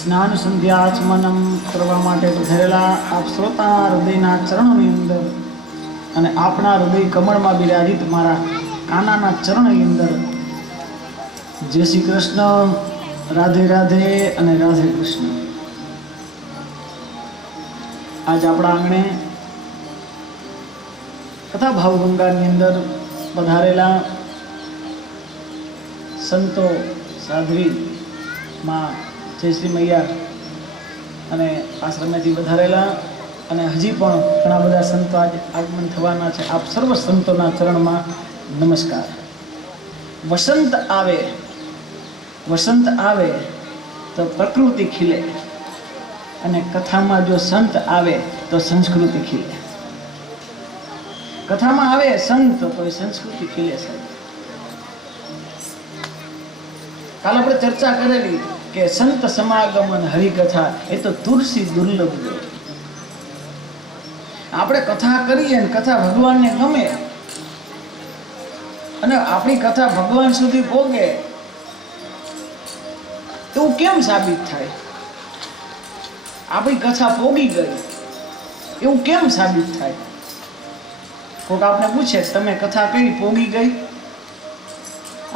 સ્નાન સંધ્યાચમનમ કરવા માટે પધારેલા આપ શ્રોતા હૃદયના ચરણોની અંદર અને આપણા હૃદય કમળમાં બિરાજિત મારા કાનાના ચરણની અંદર જય શ્રી કૃષ્ણ, રાધે રાધે અને રાધે કૃષ્ણ. આજ આપણા આંગણે કથા ભાવગંગાની અંદર પધારેલા સંતો સાધ્વી માં જયશ્રી મૈયા અને આશ્રમેથી વધારેલા અને હજી પણ ઘણા બધા સંતો આજે આગમન થવાના છે. આપ સર્વ સંતોના ચરણમાં નમસ્કાર. વસંત આવે તો પ્રકૃતિ ખીલે અને કથામાં જો સંત આવે તો સંસ્કૃતિ ખીલે. કથામાં આવે સંત તો એ સંસ્કૃતિ ખીલે. સાહેબ, કાલ આપણે ચર્ચા કરેલી કે સંત સમાગમન હરિકથા એ તો તુલસી દુર્લભ છે. આપણે કથા કરીએ ને કથા ભગવાનને ગમે અને આપણી કથા ભગવાન સુધી પહોંચે એવું કેમ સાબિત થાય? આપણી કથા પોગી ગઈ એવું કેમ સાબિત થાય? કોઈક આપણે પૂછે તમે કથા કરી પોગી ગઈ?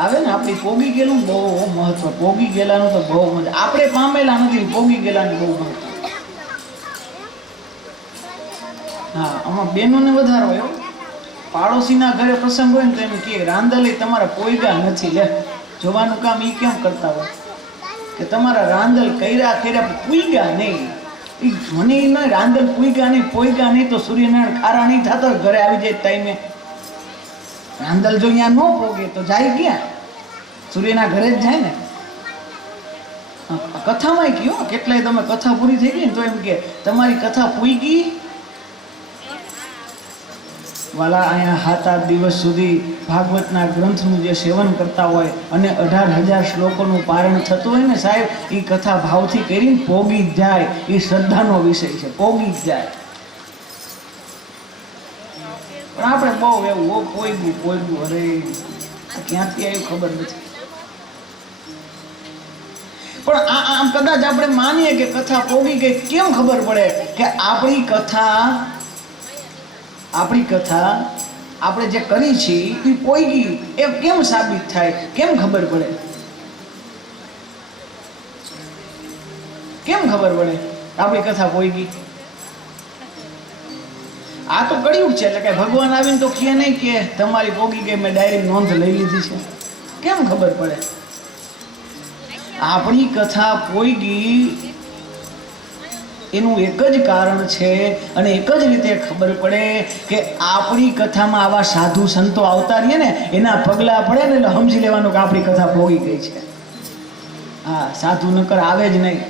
આવે ને આપણી પોગી ગયેલું બહુ મહત્વ. પોગી ગયેલાનું તો બહુ મજા. આપણે પામેલા નથી, પોગી ગયેલાનું બહુ મહત્વ. હા, આમાં બહેનોને વધારો હોય. પાડોશીના ઘરે પ્રસંગ હોય ને તો એમ કે રાંદલી તમારા પોઈગા નથી. લે, જોવાનું કામ એ કેમ કરતા હોય કે તમારા રાંદલ કર્યા પૂઈગા નહીં. મને ન રાંદલ પૂઈગા નહીં, પોઈગા નહીં તો સૂર્યનારાયણ ખારા નહીં થતો ઘરે આવી જાય ટાઈમે. રાંદલ જો અહીંયા ન પોગે તો જાય ક્યાં? સૂર્યના ઘરે જ જાય ને. કથામાં કયો કેટલાય તમે કથા પૂરી થઈ ગઈ ને તો એમ કે તમારી કથા પૂગી. વાલા, અહીંયા 7-8 દિવસ સુધી ભાગવતના ગ્રંથનું જે સેવન કરતા હોય અને 18,000 શ્લોકોનું પારણ થતું હોય ને સાહેબ, એ કથા ભાવથી કરીને પોગી જ જાય. એ શ્રદ્ધાનો વિષય છે, પોગી જ જાય. પણ આપણે બહુ એવું પોઈગું અરે ક્યાંથી આવ્યું ખબર નથી. પણ આમ કદાચ આપણે માનીએ કે કથા પોગી ગઈ, કેમ ખબર પડે કે આપણી કથા આપણે જે કરી છે એ પોઈગી? એ કેમ સાબિત થાય? કેમ ખબર પડે? કેમ ખબર પડે આપણી કથા પોઈગી? આ તો કળિયુગ છે એટલે કે ભગવાન આવીને તો કહે નહીં કે તમારી પોગી ગઈ, મેં ડાયરી નોંધ લઈ લીધી છે. કેમ ખબર પડે? આપણી કથા પોઈગી એનું એક જ કારણ છે અને એક જ રીતે ખબર પડે કે આપણી કથામાં આવા સાધુ સંતો આવતા રહીએ ને, એના પગલા પડે ને એટલે સમજી લેવાનું કે આપણી કથા પોગી ગઈ છે. હા, સાધુ નકર આવે જ નહીં.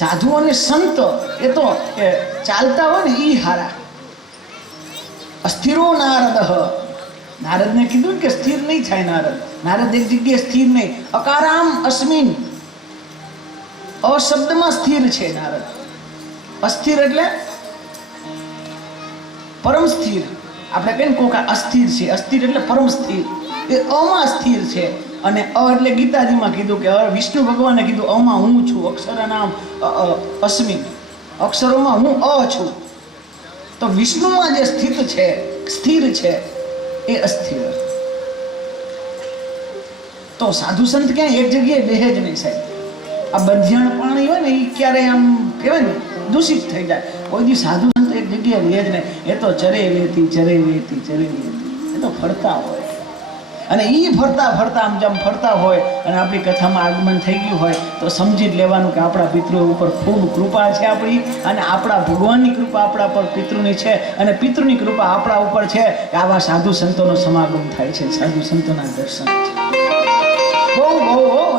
સાધુ અને સંત એ તો ચાલતા હોય ને ઈ હારા. અસ્થિરો નારદને કીધું કે સ્થિર નહીં થાય. નારદ એક જગ્યાએ સ્થિર નહીં. અકારામ અસ્મિન, અશબ્દમાં સ્થિર છે નારદ. અસ્થિર એટલે પરમ સ્થિર. આપણે કહીએ ને કોક અસ્થિર છે, અસ્થિર એટલે પરમ સ્થિર. એ અમાં સ્થિર છે. અને એટલે ગીતાજીમાં કીધું કે વિષ્ણુ ભગવાને કીધું અમાં હું છું, અક્ષર નામ અસ્મિન, અક્ષરોમાં હું અ છું. તો વિષ્ણુમાં જે સ્થિર છે એ અસ્થિર. તો સાધુ સંત ક્યાંય એક જગ્યાએ બેહે જ નહીં સાહેબ. આ બંધિયાણ પાણી હોય ને એ ક્યારેય આમ કહેવાય ને દૂષિત થઈ જાય. કોઈ દી સાધુ સંત એક જગ્યાએ રહે જ નહીં. એ તો ચરે વેતી એ તો ફરતા હોય. અને એ ફરતા આમ જેમ ફરતા હોય અને આપણી કથામાં આગમન થઈ ગયું હોય તો સમજી જ લેવાનું કે આપણા પિતૃ ઉપર ખૂબ કૃપા છે આપણી, અને આપણા ભગવાનની કૃપા આપણા પર પિતૃની છે, અને પિતૃની કૃપા આપણા ઉપર છે કે આવા સાધુ સંતોનો સમાગમ થાય છે, સાધુ સંતોના દર્શન છે. બહુ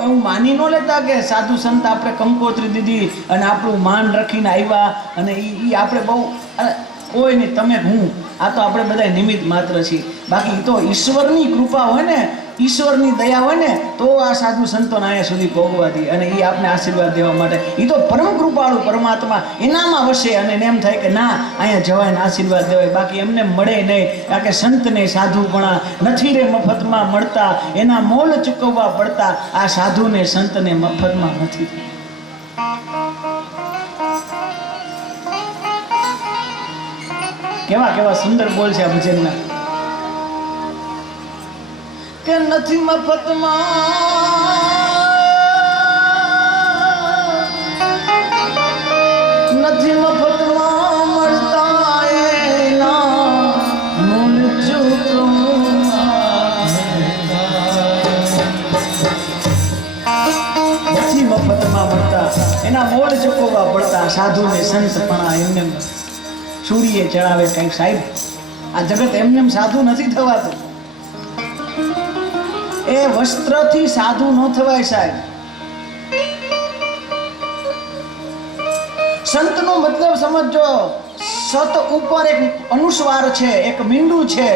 એવું માની ન લેતા કે સાધુ સંત આપણે કંકોત્રી દીધી અને આપણું માન રાખીને આવ્યા અને એ આપણે બહુ કોઈ નહીં, તમે હું આ તો આપણે બધા નિમિત્ત માત્ર છીએ. બાકી તો ઈશ્વરની કૃપા હોય ને ઈશ્વરની દયા હોય ને તો આ સાધુ સંતોને અહીંયા સુધી ભોગવા દે અને એ આપને આશીર્વાદ દેવા માટે. એ તો પરમ કૃપાળુ પરમાત્મા એનામાં વસે અને એમ થાય કે ના અહીંયા જવાય ને આશીર્વાદ દેવાય, બાકી એમને મળે નહીં. કારણ કે સંતને સાધુપણા નથી રે મફતમાં મળતા, એના મોલ ચૂકવવા પડતા. આ સાધુને સંતને મફતમાં નથી. કેવા કેવા સુંદર બોલ છે આ ભજનના કે નથી મફતમાં મળતા એના મૂલ નથી મફતમાં મળતા, એના મોલ ચૂકવવા પડતા. સાધુને સંતપણા એમને સૂર્ય ચડાવે કંઈક. સાહેબ આ જગત એમને સાધુ નથી થવાતું. એ વસ્ત્રથી સાધુ ન થવાય સાહેબ. સંતનો મતલબ સમજો, સત ઉપર એક અનુસ્વાર છે, એક મીંડું છે,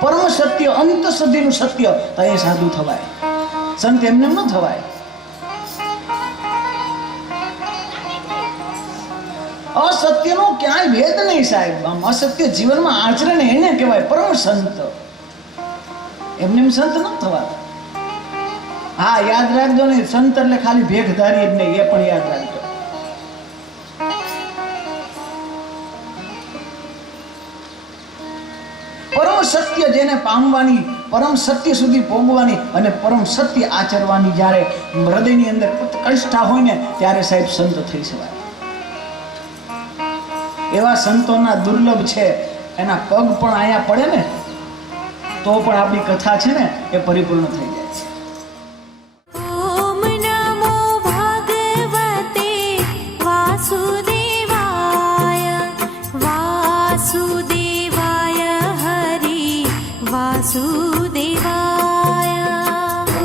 પરમ સત્ય, અંત સુધીનું સત્ય, તો એ સાધુ થવાય. સંત એમને ન થવાય. અસત્યનો ક્યાંય ભેદ નહીં સાહેબ. આમ અસત્ય જીવનમાં આચરે ને એને કહેવાય પરમ સંત. એમને સંત ન થવા. હા યાદ રાખજો ને, સંત એટલે ખાલી ભેખધારી જ નહીં, એ પણ યાદ રાખજો. પરમ સત્ય જેને પામવાની, પરમ સત્ય સુધી પહોંચવાની અને પરમ સત્ય આચરવાની જ્યારે હૃદયની અંદર ઉત્કંઠા હોય ને ત્યારે સાહેબ સંત થઈ શકાય. એવા સંતોના દુર્લભ છે. એના પગ પણ અહીંયા પડે ને તો પણ આપણી કથા છે ને એ પરિપૂર્ણ થઈ જાય છે. ઓમ નમો ભગવતે વાસુદેવાય, વાસુદેવાય હરિ વાસુદેવાય.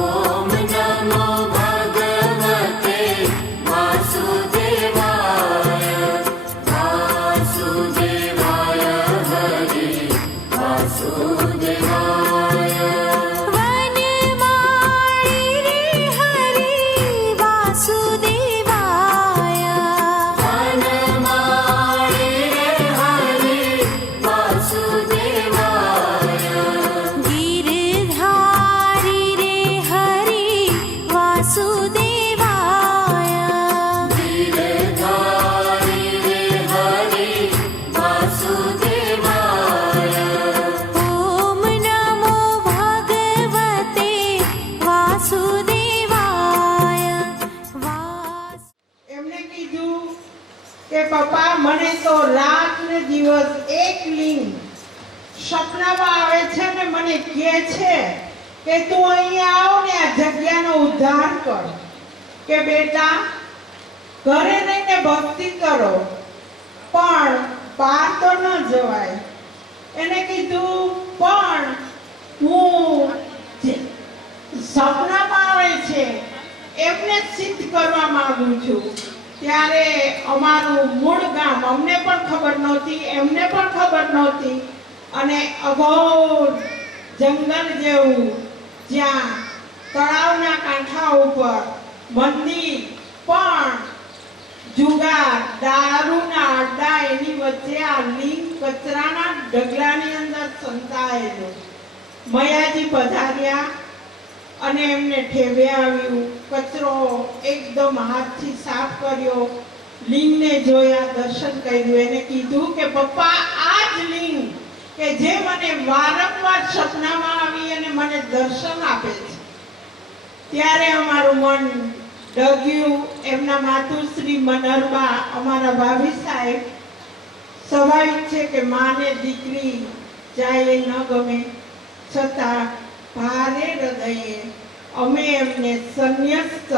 ઓમ નમો ભગવતે વાસુદેવાય, વાસુદેવાય હરિ વાસુદેવાય. વનમાળી રે હરિ વાસુદેવાય, વનમાળી રે હરિ વાસુદેવાય. ગિરધારી રે હરિ વાસુદેવાય, ગિરધારી રે હરિ વાસુદેવાય. ઓમ નમો ભગવતે વાસુદેવાય. એમણે કીધું કે પપ્પા મને તો રાત ને દિવસ એક લિંગ સપનામાં આવે છે ને મને કહે છે કે તું અહીંયા આવ ને આ જગ્યાનો ઉદ્ધાર કર. કે બેટા ઘરે રહીને ભક્તિ કરો પણ બહાર તો ન જવાય. એને કીધું પણ હું સપનામાં આવે છે એમને સિદ્ધ કરવા માંગુ છું. ત્યારે અમારું મૂળ ગામ અમને પણ ખબર નહોતી, એમને પણ ખબર નહોતી, અને અઘોર જંગલ જેવું જ્યાં તળાવના કાંઠા ઉપર મંદિર પણ જુગાર દારૂના અડ્ડા એની વચ્ચે આ લિંગ કચરાના ઢગલાની અંદર સંતાયેલું. મયાજી પધાર્યા અને એમને ઠેવે આવ્યું, કચરો એકદમ હાથથી સાફ કર્યો, લિંગને જોયા, દર્શન કર્યું. એને કીધું કે પપ્પા આ જ લિંગ કે જે મને વારંવાર સપનામાં આવી અને મને દર્શન આપે છે. ત્યારે અમારું મન ડગ્યું. એમના માતુશ્રી મનરબા અમારા ભાભી સાહેબ, સ્વાભાવિક છે કે માને દીકરી જાય એ ન ગમે, છતાં ભારે હૃદયે અમે એમને સંન્યસ્ત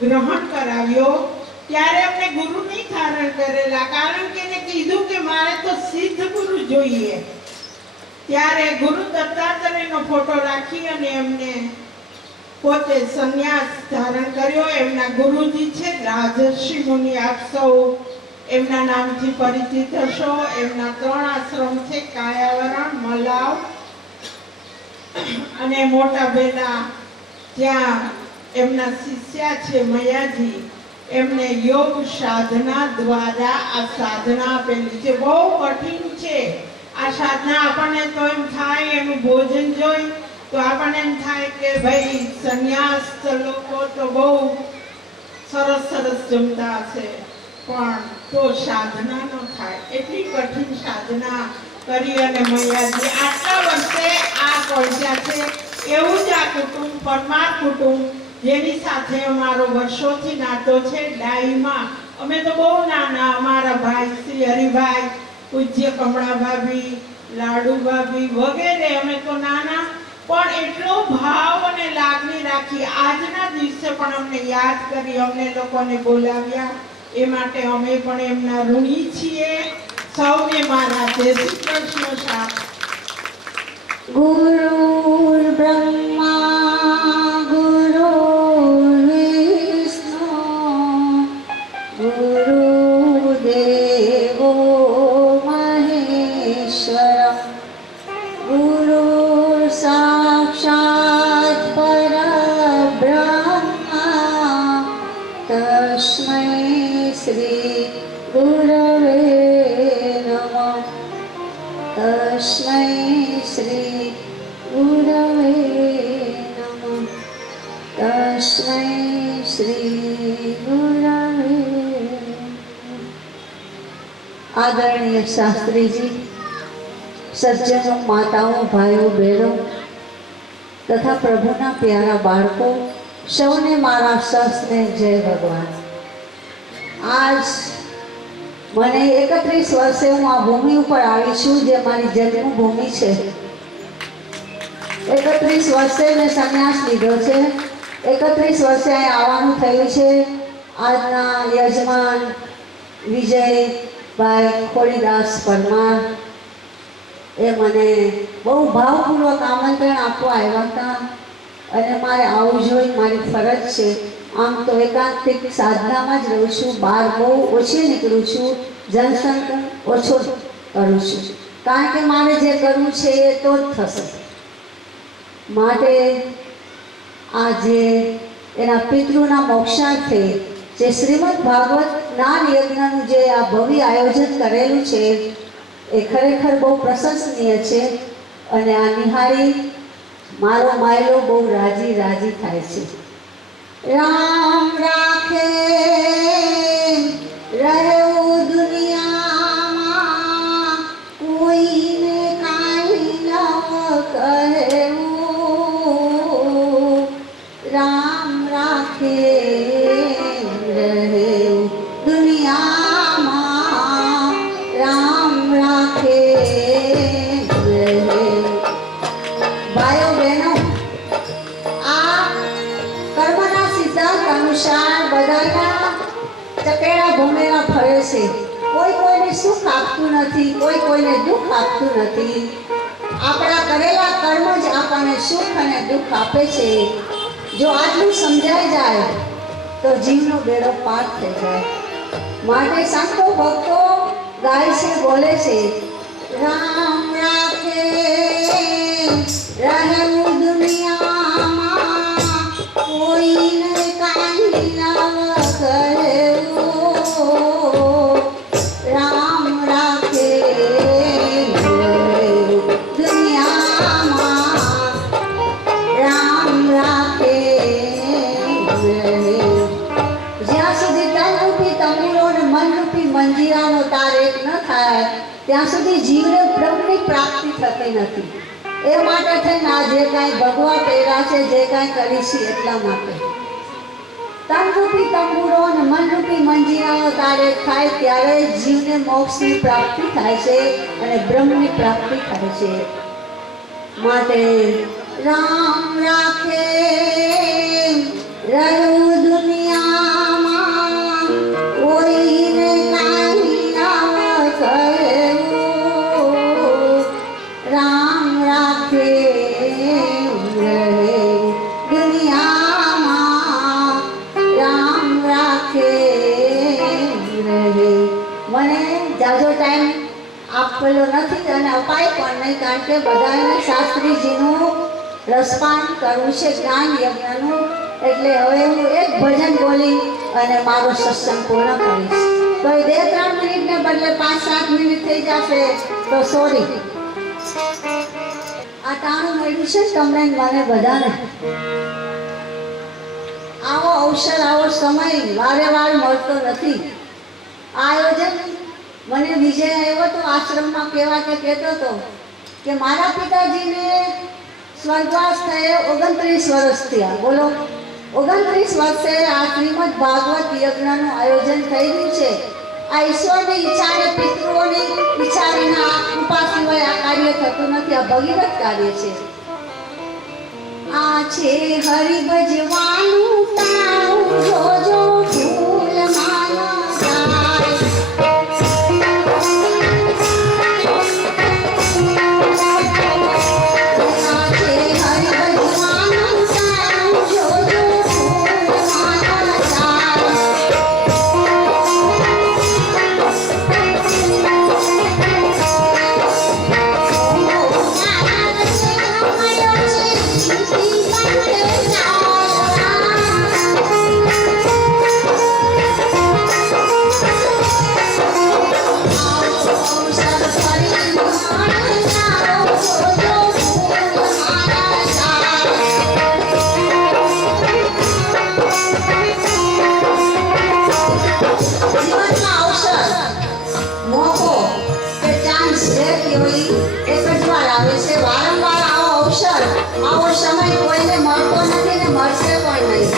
ગ્રહણ કરાવ્યો. ત્યારે અમને ગુરુ નહીં ધારણ કરેલા, કારણ કે એને કીધું કે મારે તો સિદ્ધ ગુરુ જોઈએ. ત્યારે ગુરુ દત્તાત્રેયનો ફોટો રાખી અને એમને પોતે સંન્યાસ ધારણ કર્યો. એમના ગુરુજી છે રાજર્ષિ મુનિ. આપ સૌ એમના નામથી પરિચિત હશો. એમના 3 આશ્રમ છે, કાયાવરણ, મલાવ અને મોટા બેના ત્યાં એમના શિષ્યા છે મયાજી, એમને યોગ સાધના દ્વારા આ સાધના આપેલી છે. બહુ કઠિન છે આ સાધના. આપણને તો એમ થાય એનું ભોજન જોઈ તો આપણને એમ થાય કે ભાઈ સંન્યાસ લોકો તો બહુ સરસ સરસ જમતા હશે, પણ તો સાધના ન થાય. એટલી કઠિન સાધના કરી અને મૈયાજી આટલા વર્ષે આ પહોંચ્યા છે. એવું જ આ કુટુંબ, પરમાર કુટુંબ, જેની સાથે અમારો વર્ષોથી નાતો છે ડાઈમાં. અમે તો બહુ નાના, અમારા ભાઈ શ્રી હરિભાઈ, પૂજ્ય કમળા ભાભી, લાડુ ભાભી વગેરે, અમે તો નાના, પણ એટલો ભાવ અને લાગણી રાખી. આજના દિવસે પણ અમને યાદ કરી, અમને લોકોને બોલાવ્યા, એ માટે અમે પણ એમના ઋણી છીએ. સૌને મારા જય શ્રી કૃષ્ણ સાહેબ. गुरुर्ब्रह्मा गुरुर्विष्णु गुरुदेवो महेश्वर गुरुः साक्षात् परब्रह्मा तस्मै श्री गुरवे नमः. तस्मै श्री गुरवे नमः. तस्मै श्री गुरवे नमः. आदरणीय शास्त्रीजी, सज्जनों, माताओं, भाइयों, बहनों तथा प्रभुना प्यारा बाळको, સૌને મારા સસ્નેહ જય ભગવાન. આજ મને 31 વર્ષે હું આ ભૂમિ ઉપર આવી છું, જે મારી જન્મભૂમિ છે. 31 વર્ષે મેં સંન્યાસ લીધો છે. 31 વર્ષે અહીં આવવાનું થયું છે. આજના યજમાન વિજયભાઈ ખોડીદાસ પરમાર એ મને બહુ ભાવપૂર્વક આમંત્રણ આપવા આવ્યા હતા અને મારે આવવું જોઈએ, મારી ફરજ છે. આમ તો એકાંતિક સાધનામાં જ રહું છું, બહાર બહુ ઓછી નીકળું છું, જનસંપર્ક ઓછો કરું છું, કારણ કે મારે જે કરવું છે એ તો જ થશે. માટે આજે એના પિતૃના મોક્ષાર્થે જે શ્રીમદ ભાગવત જ્ઞાન યજ્ઞનું જે આ ભવ્ય આયોજન કરેલું છે એ ખરેખર બહુ પ્રશંસનીય છે. અને આ નિહાળી મારો માયલો બહુ રાજી રાજી થાય છે. રામ રાખે રહ્યો દુનિયામાં, કોઈને કાંઈ ન કહેવું. રામ રાખે રહ્યો દુનિયામાં, રામ રાખે રહ્યો. ભાઈઓ બહેનો, આ કર્મના સિદ્ધાંત અનુસાર બધાના ચકેડા ભૂમેલા ફરે છે. કોઈ કોઈને સુખ આપતું નથી, કોઈ કોઈને દુઃખ આપતું નથી. આપણા કરેલા કર્મ જ આપણને સુખ અને દુઃખ આપે છે. જો આટલું સમજાઈ જાય તો જીવનો બેડો પાર થઈ જાય. માટે સંતો ભક્તો ગાય છે, બોલે છે, રામ રાખે રહેવું દુનિયામાં, કોઈને કાંઈ ન કહેવું. રામ રાખે રહેવું દુનિયામાં, રામ રાખે રહેવું. જ્યાં સુધી તનરૂપી તંબુરો અને મનરૂપી મંજીરાનો તાર એક ન થાય ત્યાં સુધી જીવને બ્રહ્મની પ્રાપ્તિ થતી નથી. એ માટે થઈને આ જે કાંઈ ભગવા પહેર્યા છે, જે કાંઈ કરી છે, એટલા માટે તનરૂપી તંબુરો અને મનરૂપી મંજીરાનો તાર એક થાય ત્યારે જીવને મોક્ષની પ્રાપ્તિ થાય છે અને બ્રહ્મની પ્રાપ્તિ થાય છે. માટે રામ રાખે રહ્યું દુનિયામાં, કોઈને કાંઈ ન કહેવું. રામ રાખે રહ્યું દુનિયામાં, રામ રાખે રહ્યું. મને જાજો ટાઈમ આપેલો નથી અને અપાય પણ નહીં, કારણ કે બધાને શાસ્ત્રીજીનું રસપાન કરવું છે જ્ઞાન યજ્ઞનું. એટલે હવે હું એક ભજન બોલી અને મારો સત્સંગ પૂર્ણ કરીશ. તો એ 2-3 મિનિટને બદલે 5-7 મિનિટ થઈ જશે તો સોરી. આ ટાણું મળ્યું છે તમને ને મને બધાને. આવો અવસર આવો સમય વારે વાર મળતો નથી. આ આયોજન મને વિજય આવ્યો તો આશ્રમમાં કહેતો હતો કે મારા પિતાજીને સ્વર્ગવાસ થયે 29 વર્ષ થયા. બોલો, 29 વર્ષે આ શ્રીમદ ભાગવત યજ્ઞનું આયોજન થઈ રહ્યું છે. આ ઈશ્વરની ઈચ્છાને, પિતૃઓની ઈચ્છા વિના કૃપા સિવાય આ કાર્ય થતું નથી. આ ભગીરથ કાર્ય છે. આ છે હરિ ભજવાનું તારું જોજો ફૂલ માના જાય. આ છે હરિ ભજવાનું તારું જોજો ફૂલ માના જાય. આવો સમય કોઈને મળતો નથી ને મળશે પણ નહીં.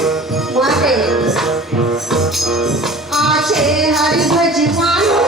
માટે આ છે હરિ ભજવાનું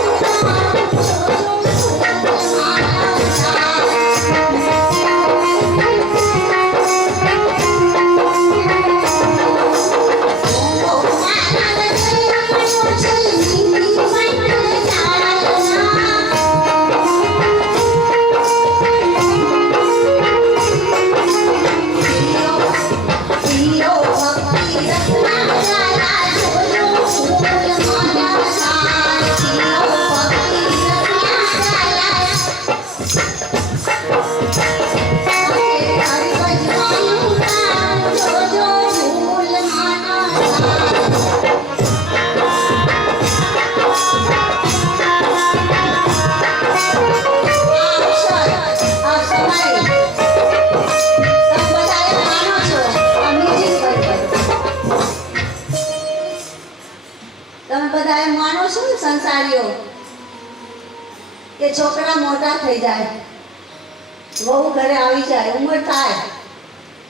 સંસારીઓ કે છોકરા મોટા થઈ જાય, વહુ ઘરે આવી જાય, ઉંમર થાય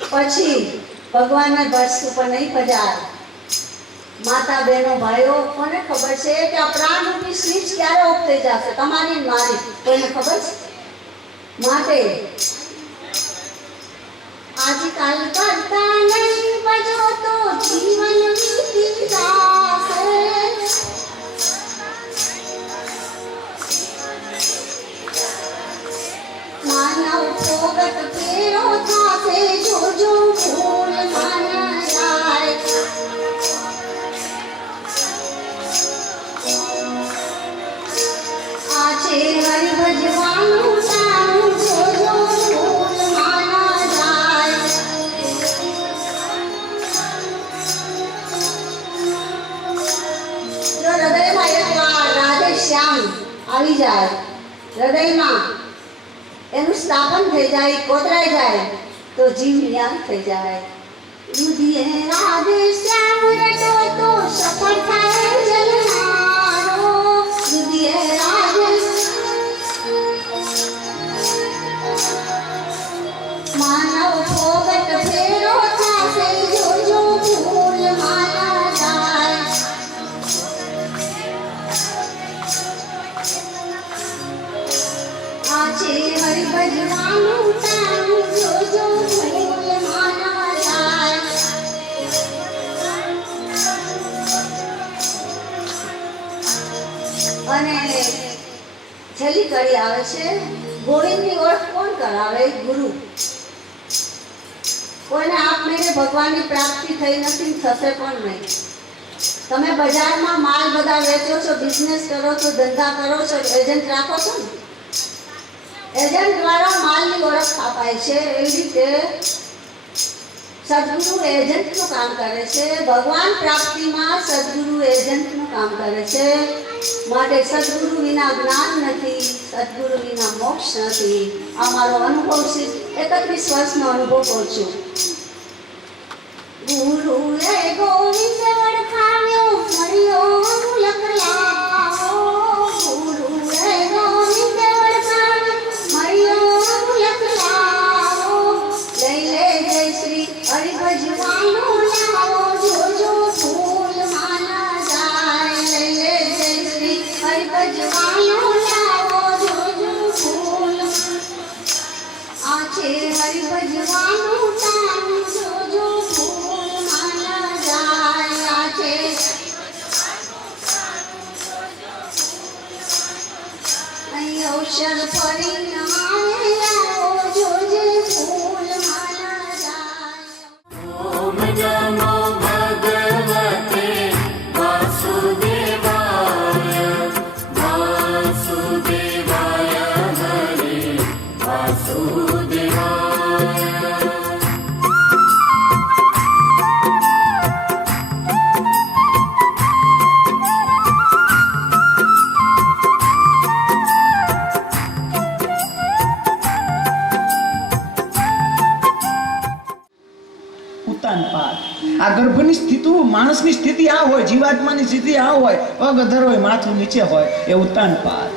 પછી ભગવાનના ભસ્મ ઉપર નહીં પજાય. માતા બહેનો ભાઈઓ કોને ખબર છે કે આ પ્રાણરૂપી સ્વિચ ક્યારે ઓફ થઈ જશે? તમારી મારી કોઈને ખબર છે? માટે આજકાલ કરતા નહીં બજો તો જીવન વીતી જાશે. માનવ પોગટ ફેરો થાશે જોજો ફૂલ માના જાય. આ છે હરિ ભજવાનું તારું જોજો ફૂલ માના જાય. જો હૃદયમાં એકવાર રાધે શ્યામ આવી જાય, હૃદયમાં એનું સ્થાપન થઈ જાય, કોતરાઈ જાય તો જીવ જ્ઞાન થઈ જાય. રુધિએ રાધે શ્યામ રટો તો સફળ થાય જલનારો. રુધિએ રાધે માનવ પોગટ ફેરો થાશે જોજો ફૂલ માના જાય. આ છે હરિ ભજવાનું તારું જોજો ફૂલ માના જાય. અને છેલ્લી કડી આવે છે, ગોવિંદની ઓળખ કોણ કરાવે? ગુરુ. કોઈને આપમેળે ભગવાનની પ્રાપ્તિ થઈ નથી, થશે પણ નહીં. તમે બજારમાં માલ બધા વેચો છો, બિઝનેસ કરો છો, ધંધા કરો છો, એજન્ટ રાખો છો ને, એજન્ટ દ્વારા માલની ઓળખ અપાય છે. એવી રીતે સદગુરુ એજન્ટનું કામ કરે છે. ભગવાન પ્રાપ્તિમાં સદગુરુ એજન્ટનું કામ કરે છે. માટે સદગુરુ વિના જ્ઞાન નથી, સદગુરુ વિના મોક્ષ નથી. આ મારો અનુભવ છે. 31 વર્ષનો અનુભવ કહું છું. ગુરુએ ગોવિંદ વડખાવ્યો મળ્યો લખલાવો. ગુરુએ ગોવિંદ વડખાવ્યો મળ્યો લખલાવો. લઈ લે જય શ્રી હરિભજવાનું લાવો. જોજો ફૂલ માલા જાય. લઈ લે જય શ્રી હરિભજવાનું લાવો. જોજો ફૂલ આ છે હરિભજવાનું ટાણું. જોજો ફૂલ માલા જાય. આ છે અહીં અવસર ફરી નામે આવો. જોજે ફૂલ માલા જાય. ઓમ નમો ભગવતે વાસુદેવાય વાસુદેવાય હરે વાસુદેવાય. ઉતાનપાદ. આ ગર્ભની સ્થિતિ, માણસની સ્થિતિ આ હોય, જીવાત્માની સ્થિતિ આ હોય, પગ અધર હોય, માથું નીચે હોય, એ ઉતાનપાદ.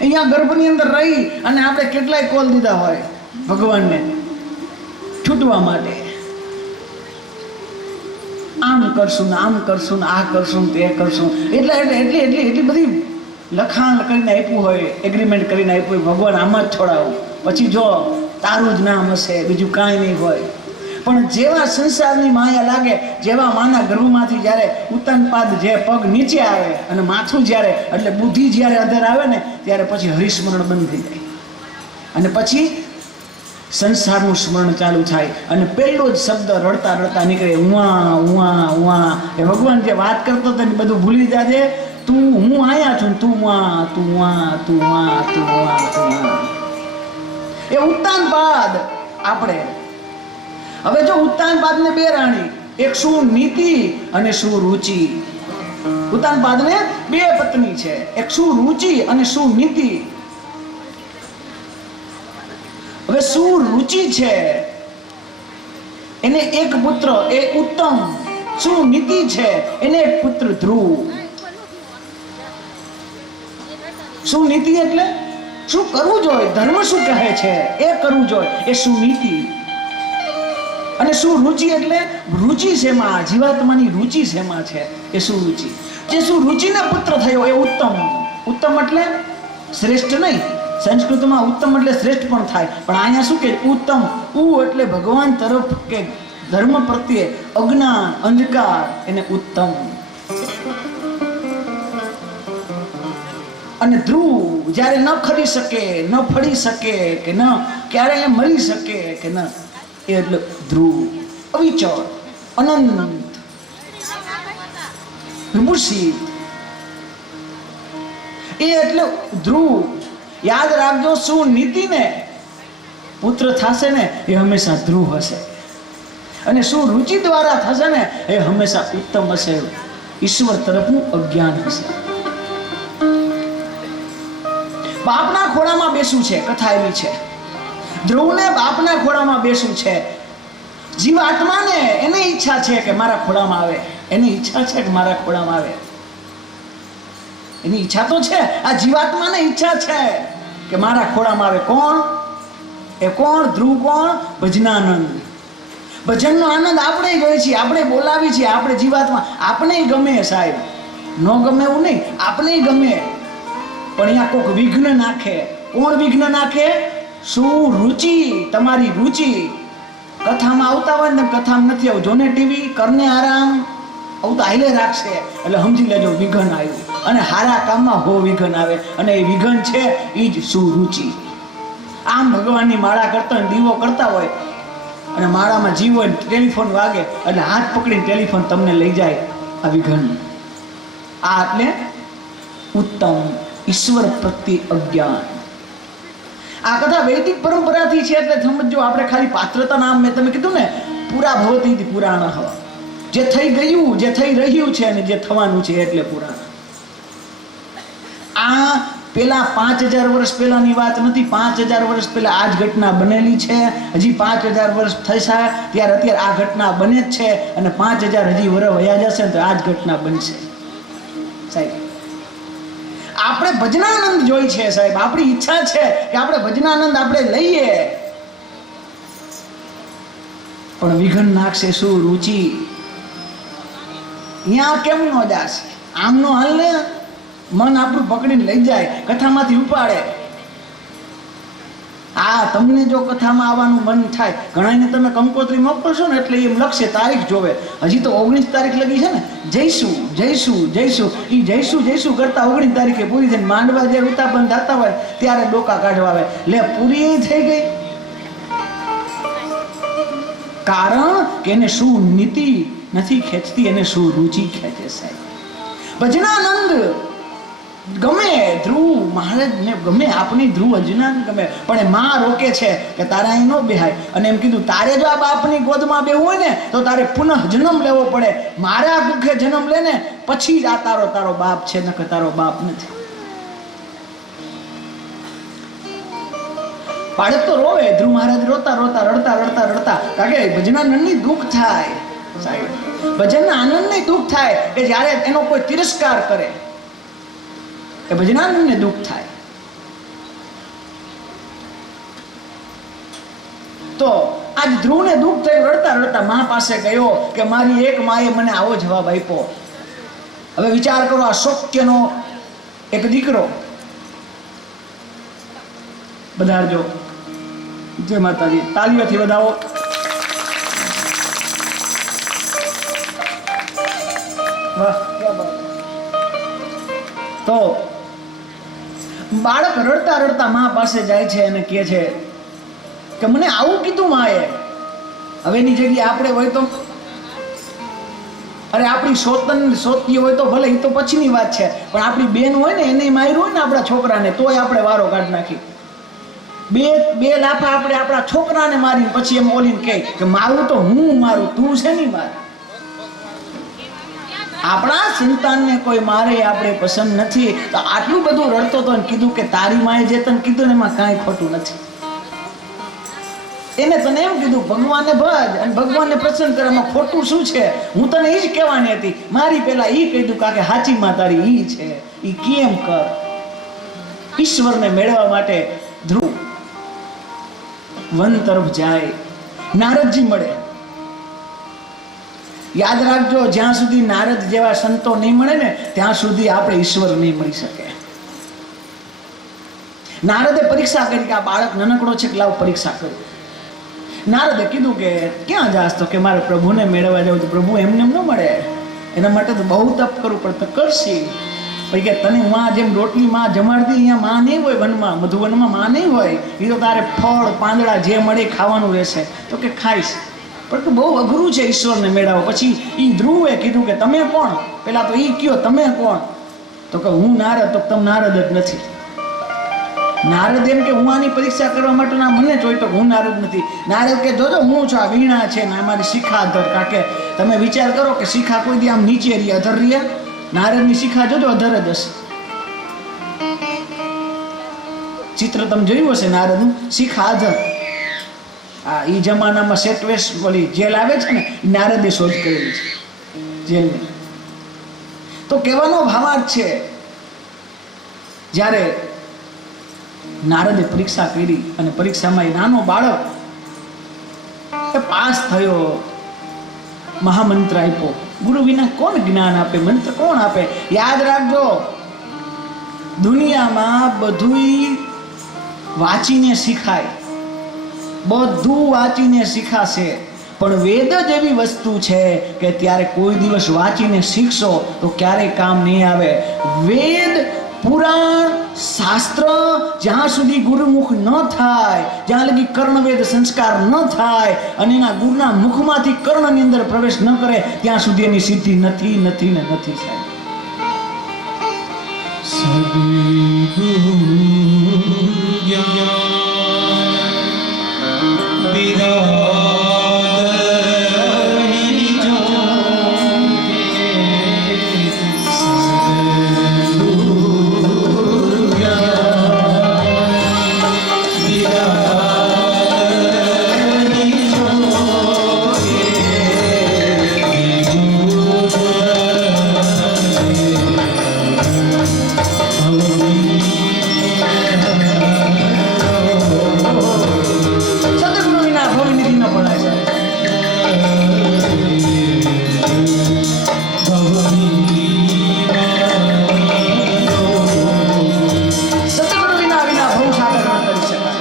અહીંયા ગર્ભની અંદર રહી અને આપણે કેટલાય કોલ દીધા હોય ભગવાનને છૂટવા માટે. આમ કરશું ને આમ કરશું ને આ કરશું ને તે કરશું, એટલી બધી લખાણ કરીને આપ્યું હોય, એગ્રીમેન્ટ કરીને આપ્યું હોય, ભગવાન આમાં જ છોડાવું, પછી જો તારું જ નામ હશે, બીજું કાંઈ નહીં હોય. પણ જેવા સંસારની માયા લાગે, જેવા માના ગર્ભમાંથી જ્યારે ઉતાનપાદ જે પગ નીચે આવે અને માથું જ્યારે એટલે બુદ્ધિ જ્યારે અધર આવે ને, ત્યારે પછી હરિસ્મરણ બંધ થઈ જાય અને પછી સંસારનું સ્મરણ ચાલુ થાય. અને પહેલો જ શબ્દ રડતા રડતા નીકળે, ઉવા ઉવા ઉવા. એ ભગવાન જે વાત કરતો હતો ને બધું ભૂલી જાજે. તું, હું આયા છું, તું વા તું વા તું વા તું વા તું વા. એ ઉતાનપાદ આપણે. હવે જો ઉતાનપાદને બે રાણી, એક શું નીતિ અને શું રુચિ. ઉતાનપાદને બે પત્ની છે, એક શું રુચિ અને શું નીતિ. હવે શું રુચિ છે એને એક પુત્ર એ ઉત્તમ. શું નીતિ છે એને એક પુત્ર ધ્રુવ. શું નીતિ એટલે શું કરવું જોઈએ, ધર્મ શું કહે છે એ કરવું જોઈએ, એ શું નીતિ. અને શું રુચિ એટલે રુચિ શેમાં, જીવાત્માની રુચિ શેમાં છે, એ શું રુચિ. જે શું રુચિના પુત્ર થયો એ ઉત્તમ. ઉત્તમ એટલે શ્રેષ્ઠ નહીં, સંસ્કૃતમાં ઉત્તમ એટલે શ્રેષ્ઠ પણ થાય, પણ અહીંયા શું કે ઉત્તમ. ઉ એટલે ભગવાન તરફ કે ધર્મ પ્રત્યે અજ્ઞાન, અંધકાર, એને ઉત્તમ. અને ધ્રુવ જ્યારે ન ખરી શકે, ન ફળી શકે કે ન ક્યારે મરી શકે કે ન, એ એટલે ધ્રુવ. અવિચળ, અનંત, વિભૂષિત, એ એટલે ધ્રુવ. યાદ રાખજો, શું નીતિ ને પુત્ર થશે ને એ હંમેશા ધ્રુવ હશે, અને શું રુચિ દ્વારા થશે ને એ હંમેશા ઉત્તમ હશે, ઈશ્વર તરફનું અજ્ઞાન હશે. બાપના ખોળામાં બેસવું છે, કથા એવી છે. ધ્રુવને બાપના ખોળામાં બેસવું છે. જીવાત્માને એની ઈચ્છા છે કે મારા ખોળામાં આવે, એની ઈચ્છા છે કે મારા ખોળામાં આવે. એની ઈચ્છા તો છે, આ જીવાત્માને ઈચ્છા છે કે મારા ખોળામાં આવે. કોણ? એ કોણ? ધ્રુવ કોણ? ભજનાનંદ. ભજનનો આનંદ આપણે જોઈએ છીએ, આપણે બોલાવી છીએ, આપણે જીવાત્મા, આપણે ગમે સાહેબ, ન ગમે એવું નહીં, આપણે ગમે. પણ અહીંયા કોઈક વિઘ્ન નાખે. કોણ વિઘ્ન નાખે? શું રુચિ, તમારી રુચિ. કથામાં આવતા હોય ને કથામાં નથી આવજો ને ટીવી, કરને આરામ, આવું તો હાલે રાખશે એટલે સમજી લેજો વિઘન આવ્યું. અને હારા કામમાં હો વિઘન આવે, અને એ વિઘન છે એ જ સુરુચિ. આમ ભગવાનની માળા કરતા હોય, દીવો કરતા હોય અને માળામાં જીવ હોય, ટેલિફોન વાગે એટલે હાથ પકડીને ટેલિફોન તમને લઈ જાય, આ વિઘન. આ એટલે ઉત્તમ, ઈશ્વર પ્રત્યે અજ્ઞાન. આ કથા વૈદિક પરંપરાથી છે એટલે સમજો. આપણે ખાલી પાત્રતા નામ મેં તમે કીધું ને, પૂરા ભવતી પુરાણ હવા, જે થઈ ગયું, જે થઈ રહ્યું છે અને જે થવાનું છે એટલે પુરાણ. આ પેલા 5000 વર્ષ પહેલાની વાત નથી. 5000 વર્ષ પહેલા આ જ ઘટના બનેલી છે. હજી 5000 વર્ષ થશે ત્યારે અત્યારે આ ઘટના બને જ છે, અને 5000 હજી વર્ષ વયા જશે ને તો આ જ ઘટના બનશે સાહેબ. આપણે ભજનાનંદ જોઈ છે સાહેબ. આપણી ઈચ્છા છે કે આપણે ભજનાનંદ આપણે લઈએ, પણ વિઘન નાખશે શું રુચિ? અહીંયા કેમ નો જાશે? આમનો હાલ ને મન આપણું પકડીને લઈ જાય, કથામાંથી ઉપાડે. તમને જો કથામાં આવવાનું મન થાય, ઘણાને તમે કંકોત્રી મોકલશો ને એટલે એમ લખશે, તારીખ જોવે. હજી તો 19 તારીખ લગી છે ને, જઈશું જઈશું જઈશું. એ જઈશું જઈશું કરતા 19 તારીખે પૂરી થઈને માંડવા જે ઉતાપન થતા હોય ત્યારે ડોકા કાઢવા આવે. લે પૂરી થઈ ગઈ. કારણ કે એને શું નીતિ નથી ખેંચતી, એને શું રુચિ ખેંચે સાહેબ. ભજનાનંદ ગમે, ધ્રુવ મહારાજને ગમે, આપણી ધ્રુવ અજના ગમે, પણ એ માં રોકે છે કે તારા અહીં ન બેહાય. અને એમ કીધું તારે જો આ બાપની ગોદમાં બેવું હોય ને તો તારે પુનઃ જન્મ લેવો પડે. મારા દુઃખે જન્મ લે ને પછી જ આ તારો બાપ છે, નકર તારો બાપ નથી. બાળક તો રોવે, ધ્રુવ મહારાજ રોતા રોતા રડતા રડતા રડતા, કારણ કે ભજનાનંદની દુઃખ થાય સાહેબ. ભજનના આનંદની દુઃખ થાય કે જ્યારે એનો કોઈ તિરસ્કાર કરે, એ ભજનાનંદને દુઃખ થાય. તો આજ ધ્રુવને દુઃખ થયું, રડતા રડતા મા પાસે ગયો કે મારી એક માએ મને આવો જવાબ આપ્યો. હવે વિચાર કરો, આ શોક્યનો એક દીકરો. વધારજો, જય માતાજી, તાલીઓથી વધાવો. વાહ, ક્યાં બાત. તો બાળક રડતા રડતા મા પાસે જાય છે અને કહે છે કે મને આવું કીધું માએ. હવે એની જગ્યાએ આપણે હોય તો, અરે આપણી સોતી હોય તો ભલે, એ તો પછીની વાત છે, પણ આપણી બેન હોય ને એને માર્યું હોય ને આપણા છોકરાને, તોય આપણે વારો કાઢી નાખી. બે લાફા આપણે આપણા છોકરાને મારીને પછી એમ ઓલીને કહે કે મારું તો હું મારું, તું છે નહીં માર. આપણા સંતાનને કોઈ મારે આપણે પસંદ નથી. તો આટલું બધું રડતો હતો અને કીધું કે તારી માએ જે તને કીધું ને એમાં કાંઈ ખોટું નથી. એને તને એમ કીધું ભગવાનને ભજ અને ભગવાનને પ્રસન્ન કરવામાં ખોટું શું છે? હું તને એ જ કહેવાની હતી. મારી પેલા એ કહી દઉં કાકે હાચી માં તારી ઈ છે, ઈ કેમ કર. ઈશ્વરને મેળવવા માટે ધ્રુવ વન તરફ જાય, નારદજી મળે. યાદ રાખજો, જ્યાં સુધી નારદ જેવા સંતો નહીં મળે ને ત્યાં સુધી આપણે ઈશ્વર નહીં મળી શકે. નારદે પરીક્ષા કરી કે આ બાળક નનકડો છે, લાવ પરીક્ષા કરી. નારદે કીધું કે ક્યાં જાસ? તો કે મારે પ્રભુને મેળવવા જવું. તો પ્રભુ એમને ન મળે, એના માટે તો બહુ તપ કરવું પડે. તો કરશી પછી કે તને માં જેમ રોટલી માં જમાડતી, અહીંયા માં નહીં હોય, વનમાં મધુવનમાં માં નહીં હોય. એ તો તારે ફળ પાંદડા જે મળે ખાવાનું રહેશે. તો કે ખાઈશ, પણ બહુ અઘરું છે ઈશ્વરને મેળવો. પછી એ ધ્રુવે કીધું કે તમે કોણ? પેલા તો એ કયો તમે કોણ? તો કે હું નારદ. તો તમે નારદ જ નથી. નારદ એમ કે હું આની પરીક્ષા કરવા માટેના મને જોઈ, તો હું નારદ નથી. નારદ કે જોજો હું છું, આ વીણા છે ને અમારી શિખા અધર. કારણ કે તમે વિચાર કરો કે શિખા કોઈ દી આમ નીચે રહી, અધર રહી. નારદની શિખા જોજો અધર જ હશે. ચિત્ર તમે જોયું હશે નારદનું, શિખા અધર. આ ઈ જમાનામાં સેટવેસ બોલી જેલ આવે છે ને, નારદે શોધ કરેલી છે જેલની. તો કહેવાનો ભાવાર્થ છે, જ્યારે નારદે પરીક્ષા કરી અને પરીક્ષામાં એ નાનો બાળક એ પાસ થયો, મહામંત્ર આપ્યો. ગુરુ વિના કોણ જ્ઞાન આપે? મંત્ર કોણ આપે? યાદ રાખજો, દુનિયામાં બધું વાંચીને શીખાય, બધું વાંચીને શીખાશે, પણ વેદ જ એવી વસ્તુ છે કે ત્યારે કોઈ દિવસ વાંચીને શીખશો તો ક્યારેય કામ નહીં આવે. વેદ, પુરાણ, શાસ્ત્ર જ્યાં સુધી ગુરુમુખ ન થાય, જ્યાં લગી કર્ણવેદ સંસ્કાર ન થાય અને એના ગુરુના મુખમાંથી કર્ણની અંદર પ્રવેશ ન કરે ત્યાં સુધી એની સિદ્ધિ નથી નથી ને નથી સાહેબ. સદગુરુ વિના ભવનિધિ ન ભણાય સાહેબ. સદગુરુ વિના ભવ સાગર ન કરી શકાય.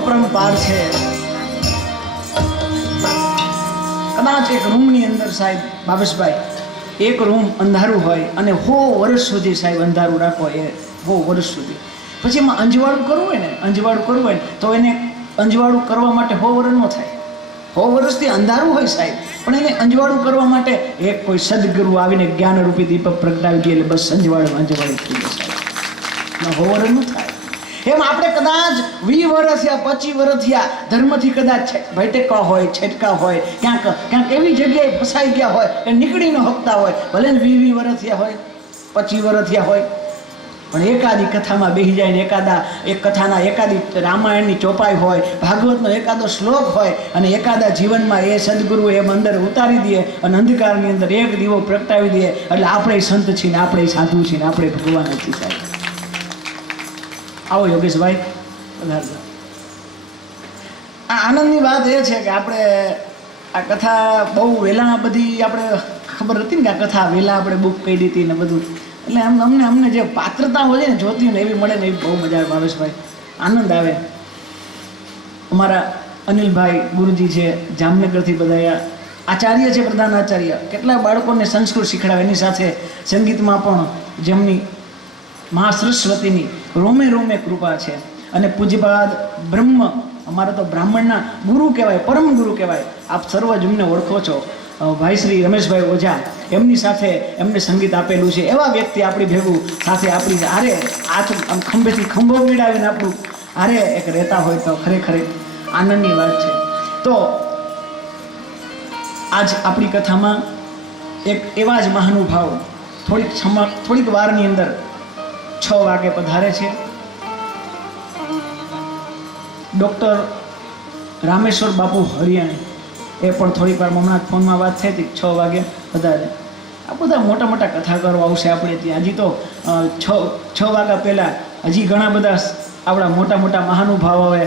અપરંપાર છે. કદાચ એક રૂમની અંદર સાહેબ બાબસભાઈ એક રૂમ અંધારું હોય અને 100 વર્ષ સુધી સાહેબ અંધારું રાખો, એ 100 વર્ષ સુધી, પછી એમાં અંજવાળું કરવું હોય ને તો એને અંજવાળું કરવા માટે 100 વર્ષ ન થાય. 100 વર્ષથી અંધારું હોય સાહેબ, પણ એને અંજવાળું કરવા માટે એક કોઈ સદગુરુ આવીને જ્ઞાનરૂપી દીપક પ્રગટાવી દે એટલે બસ અંજવાળું થઈ જાય સાહેબ. 100 વર્ષ ન થાય. એમ આપણે કદાચ 20 વર્ષ યા 25 વર્ષ થયા ધર્મથી કદાચ ભટકા હોય, છેટકા હોય, ક્યાંક એવી જગ્યાએ ફસાઈ ગયા હોય કે નીકળી ન શકતા હોય, ભલે 20 વર્ષ થયા હોય, 25 વર્ષ થયા હોય, પણ એકાદી કથામાં બેસી જાય ને એક કથાના એકાદી રામાયણની ચોપાઈ હોય, ભાગવતનો એકાદો શ્લોક હોય અને એકાદા જીવનમાં એ સદગુરુ એમ અંદર ઉતારી દે અને અંધકારની અંદર એક દીવો પ્રગટાવી દે એટલે આપણે સંત છીએ ને આપણે સાધુ છીએ ને આપણે ભગવાન છીએ સાહેબ. આવો યોગેશભાઈ, આ આનંદની વાત એ છે કે આપણે આ કથા બહુ વહેલા બધી આપણે ખબર હતી ને કે આ કથા વહેલા આપણે બુક કરી દીધી ને બધું, એટલે અમને જે પાત્રતા હોય ને જોતી ને એવી મળે ને એવી બહુ મજા આવે ભાવેશભાઈ, આનંદ આવે. અમારા અનિલભાઈ ગુરુજી છે જામનગરથી બધા આચાર્ય છે, પ્રધાન આચાર્ય, કેટલા બાળકોને સંસ્કૃત શીખડાવે, એની સાથે સંગીતમાં પણ જેમની મહા સરસ્વતીની રોમે રોમે કૃપા છે. અને પૂજ્યપાદ બ્રહ્મ, અમારા તો બ્રાહ્મણના ગુરુ કહેવાય, પરમ ગુરુ કહેવાય, આપ સર્વ જેમને ઓળખો છો, ભાઈ શ્રી રમેશભાઈ ઓઝા, એમની સાથે એમને સંગીત આપેલું છે. એવા વ્યક્તિ આપણી ભેગું સાથે આપણી હારે આમ ખંભેથી ખંભો વીડાવીને આપણું હારે એક રહેતા હોય તો ખરેખર આનંદની વાત છે. તો આજ આપણી કથામાં એક એવા જ મહાનુભાવ થોડીક વારની અંદર 6 વાગે પધારે છે. ડૉક્ટર રામેશ્વર બાપુ હરિયાણી, એ પણ થોડીક વાર હમણાં ફોનમાં વાત થઈ હતી, 6 વાગે પધારે. આ બધા મોટા મોટા કથાકારો આવશે આપણે ત્યાં. હજી તો 6 વાગ્યા પહેલાં હજી ઘણા બધા આપણા મોટા મોટા મહાનુભાવો હવે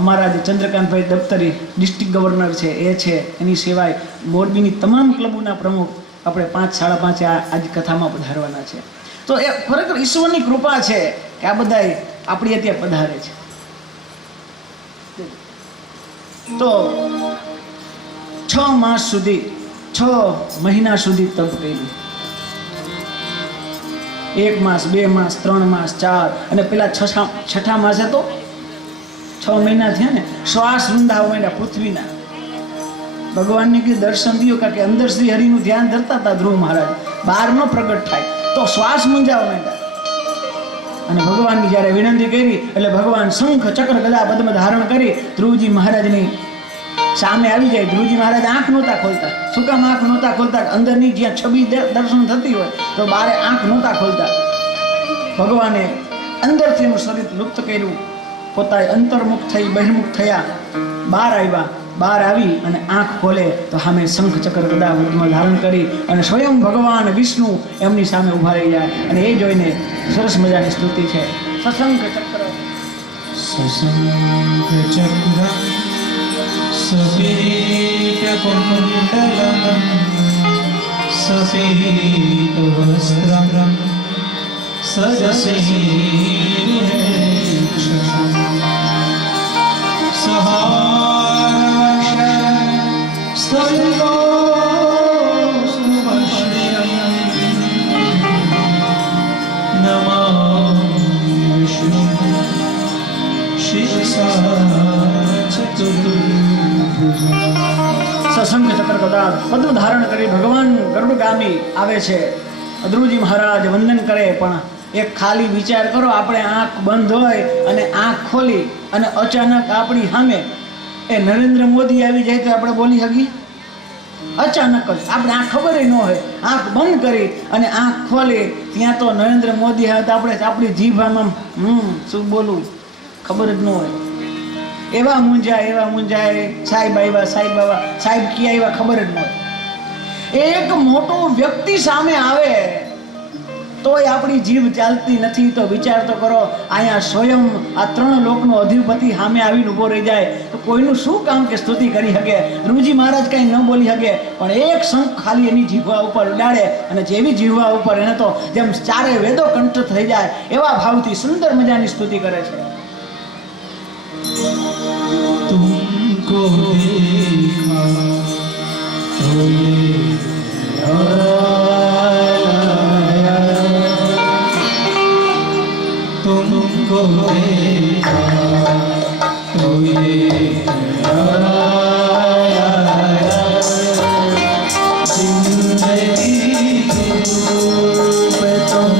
અમારા જે ચંદ્રકાંતભાઈ દફતરી ડિસ્ટ્રિક્ટ ગવર્નર છે એ છે, એની સિવાય મોરબીની તમામ ક્લબોના પ્રમુખ આપણે 5 સાડા 5 આજ કથામાં પધારવાના છે. તો એ ખરેખર ઈશ્વરની કૃપા છે કે આ બધાય આપણી અત્યારે પધારે છે. તો 6 માસ સુધી 6 મહિના સુધી તપ કર્યું. 1 માસ 2 માસ 3 માસ 4 અને પેલા છઠ્ઠા માસે તો 6 મહિના થયા ને, શ્વાસ રૂંધાવા માંડ્યા પૃથ્વીના. ભગવાનને કીધું દર્શન દિયો, કારણ કે અંદર શ્રી હરિનું ધ્યાન ધરતા હતા ધ્રુવ મહારાજ, બહાર નો પ્રગટ થાય તો શ્વાસ મૂંઝાવા માંડ્યા. અને ભગવાનની જ્યારે વિનંતી કરી એટલે ભગવાન શંખ ચક્ર ગદા પદ્મ ધારણ કરી ધ્રુવજી મહારાજની સામે આવી જાય. ધ્રુવજી મહારાજ આંખ નહોતા ખોલતા. શું કામ આંખ નહોતા ખોલતા? અંદરની જ્યાં છબી દર્શન થતી હોય તો બારે આંખ નહોતા ખોલતા. ભગવાને અંદરથી એનું શરીર લુપ્ત કર્યું, પોતા અંતર્મુખ થઈ બહિર્મુખ થયા, બહાર આવ્યા. બહાર આવી અને આંખ ખોલે તો સામે શંખ ચક્ર ગદા પદ્મ ધારણ કરી અને સ્વયં ભગવાન વિષ્ણુ એમની સામે ઊભા રહી જાય. અને એ જોઈને સરસ મજાની સ્તુતિ છે. સશંખ ચક્ર સશંખ ચક્ર સપીતકુંડલમ સપીતવસ્ત્રમ સજસીર્ષમ સહારવક્ષ સ્થળગોસ્તુભશ્રિયમ નમામિ વિષ્ણુ સશંખ ચક્ર ગદા પદ્મ ધારણ કરી ભગવાન ગરુડગામી આવે છે. ધ્રુવજી મહારાજ વંદન કરે, પણ એક ખાલી વિચાર કરો, આપણે આંખ બંધ હોય અને આંખ ખોલી અને અચાનક આપણી સામે એ નરેન્દ્ર મોદી આવી જાય તો આપણે બોલી શકીએ? અચાનક જ આપણે આંખ ખબર ન હોય, આંખ બંધ કરી અને આંખ ખોલી ત્યાં તો નરેન્દ્ર મોદી આવે તો આપણે આપણી જીભ આમાં શું બોલવું ખબર જ ન હોય. એવા મૂંઝાય સાહેબ આવ્યા સાહેબ ક્યાં આવ્યા ખબર જ ન હોય. એક મોટો વ્યક્તિ સામે આવે તોય આપણી જીભ ચાલતી નથી. તો વિચાર તો કરો, અહીંયા સ્વયં આ 3 લોકનો અધિપતિ સામે આવીને ઊભો રહી જાય તો કોઈનું શું કામ કે સ્તુતિ કરી શકે? ધ્રુવજી મહારાજ કંઈ ન બોલી શકે, પણ એક શંખ ખાલી એની જીહવા ઉપર ઉડાડે અને જેવી જીહવા ઉપર એને તો જેમ 4 વેદો કંઠ થઈ જાય એવા ભાવથી સુંદર મજાની સ્તુતિ કરે છે. तुमको देखा तो ये तुमको देखा तो ये जिंदगी पे तुम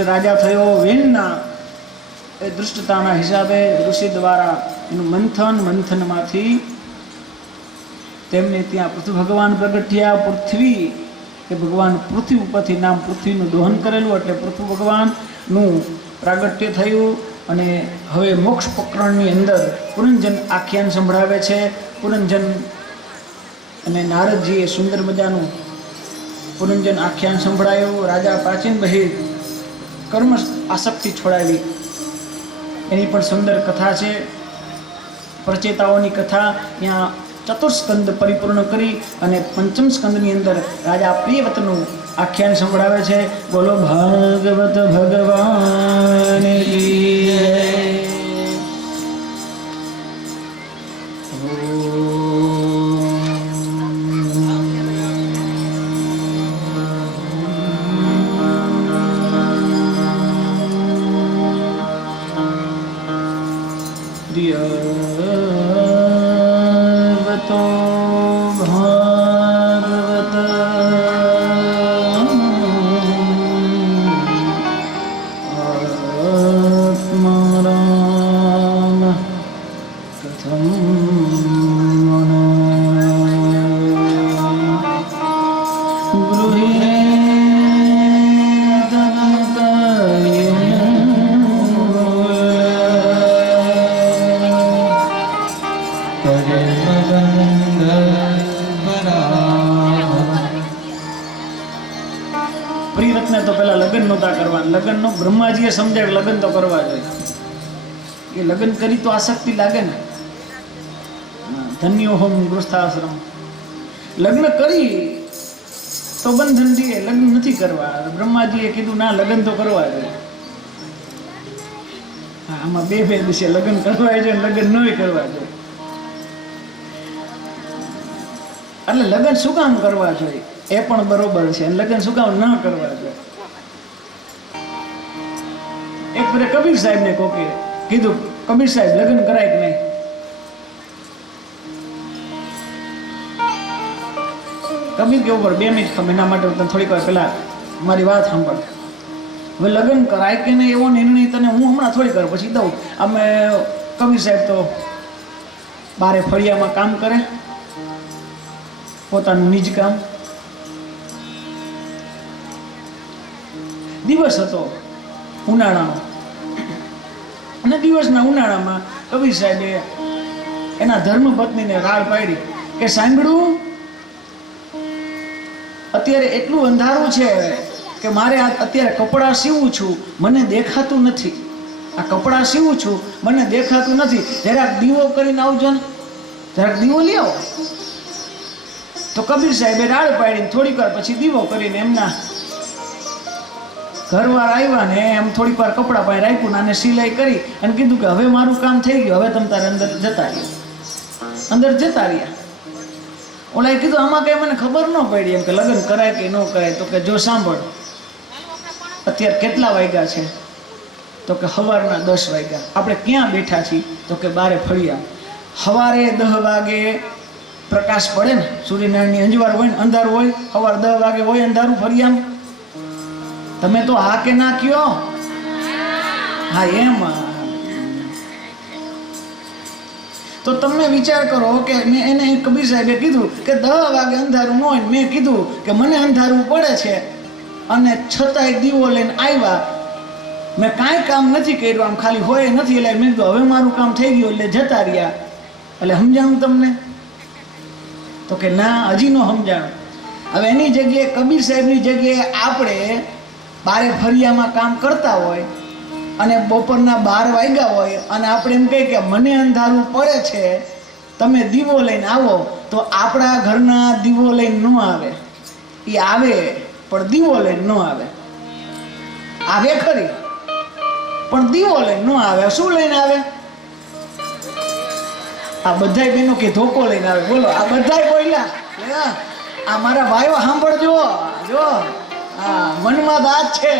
દુષ્ટ રાજા થયો વેનના એ દૃષ્ટતાના હિસાબે ઋષિ દ્વારા એનું મંથનમાંથી તેમને ત્યાં પૃથ્વી ભગવાન પ્રગટ થયા. પૃથ્વી એ ભગવાન પૃથ્વી ઉપરથી નામ પૃથ્વીનું દોહન કરેલું એટલે પૃથ્વી ભગવાનનું પ્રાગટ્ય થયું. અને હવે મોક્ષ પ્રકરણની અંદર પુરંજન આખ્યાન સંભળાવે છે. પુરંજન અને નારદજીએ સુંદર મજાનું પુરંજન આખ્યાન સંભળાયું. રાજા પ્રાચીન બહિર કર્મ આસક્તિ છોડાવી એની પણ સુંદર કથા છે. પ્રચેતાઓની કથા ત્યાં ચતુર્સ્કંદ પરિપૂર્ણ કરી અને પંચમ સ્કંદની અંદર રાજા પ્રિયવ્રતનું આખ્યાન સંભળાવે છે. બોલો ભાગવત ભગવાન કી જય. પ્રિયવ્રતો ભાગવત આત્મારામ કથમ પ્રિયવ્રતને તો પેલા લગ્ન નહોતા કરવા. લગ્નનો બ્રહ્માજીએ સમજાય લગ્ન તો કરવા જોઈએ. એ લગ્ન કરી તો આસક્તિ લાગે ને. ધન્યો હોમ ગૃહસ્થાશ્રમ. લગ્ન કરી તો બંધન દે, લગ્ન નથી કરવા. બ્રહ્માજીએ કીધું ના લગ્ન તો કરવા જોઈએ. આમાં બે છે, લગ્ન કરવા છે લગ્ન ન કરવા જોઈએ. એટલે લગ્ન શું કામ કરવા જોઈએ એ પણ બરોબર છે. લગ્ન શું કામ ન કરવા જોઈએ. એક ફરે કબીર સાહેબ ને કોકે કીધું, કબીર સાહેબ લગ્ન કરાય કે નહીં? કબીર કે ઉપર 2 મિનિટ ખમ, એના માટે તને થોડીક વાર પહેલા મારી વાત સાંભળ. હવે લગ્ન કરાય કે નહીં એવો નિર્ણય તને હું હમણાં થોડીક વાર પછી દઉં. અમે કબીર સાહેબ તો બારે ફળિયામાં કામ કરે, પોતાનું નિજ કામ. દિવસ હતો ઉનાળાનો, અને દિવસના ઉનાળામાં કબીર સાહેબે એના ધર્મપત્નીને રાડ પાડી કે સાંભળ્યું, અત્યારે એટલું અંધારું છે કે મારે અત્યારે કપડાં સીવું છું, મને દેખાતું નથી. આ કપડાં સીવું છું, મને દેખાતું નથી. જરાક દીવો કરીને આવજો ને, જરાક દીવો લઈ આવો. તો કબીર સાહેબે રાડ પાડીને થોડીક વાર પછી દીવો કરીને એમના ઘરવાર આવ્યા ને એમ થોડીક વાર કપડાં પાસે રાખ્યું અને સિલાઈ કરી અને કીધું કે હવે મારું કામ થઈ ગયું, હવે તમે તારે અંદર જતા રહ્યા. અંદર જતા રહ્યા. ઓલાએ કીધું આમાં કઈ મને ખબર ન પડી એમ કે લગ્ન કરાય કે ન કરાય. તો કે જો સાંભળ, અત્યારે કેટલા વાગ્યા છે? તો કે સવારના 10 વાગ્યા. આપણે ક્યાં બેઠા છીએ? તો કે બારે ફળિયા. સવારે 10 વાગે પ્રકાશ પડે ને, સૂર્યનારાયણની અંજવાર હોય ને, અંધારું હોય. સવાર 10 વાગે હોય અંધારું ફળિયામાં. તમે તો હા કે ના કયો? હા એમ. તો તમે વિચાર કરો કે મેં એને કબીર સાહેબે કીધું કે 10 વાગે અંધારું ન હોય. મેં કીધું કે મને અંધારું પડે છે અને છતાંય દીવો લઈને આવ્યા. મેં કાંઈ કામ નથી કર્યું, આમ ખાલી હોય નથી. એટલે મેં કીધું હવે મારું કામ થઈ ગયું એટલે જતા રહ્યા. એટલે સમજાણું તમને? તો કે ના, હજી નો સમજાણું. હવે એની જગ્યાએ કબીર સાહેબની જગ્યાએ આપણે બારે ફળિયામાં કામ કરતા હોય અને બપોરના 12 વાગ્યા હોય અને આપણે એમ કહીએ કે મને અંધારું પડે છે, તમે દીવો લઈને આવો. તો આપણા ઘરના દીવો લઈને ન આવે. એ આવે પણ દીવો લઈને ન આવે. આવે ખરી પણ દીવો લઈને ન આવે. શું લઈને આવે? આ બધાય બેનો કે ધોકો લઈને આવે. બોલો, આ બધાય બોલ્યા. આ મારા ભાઈઓ સાંભળજો, જો હા મનમાં દાંત છે.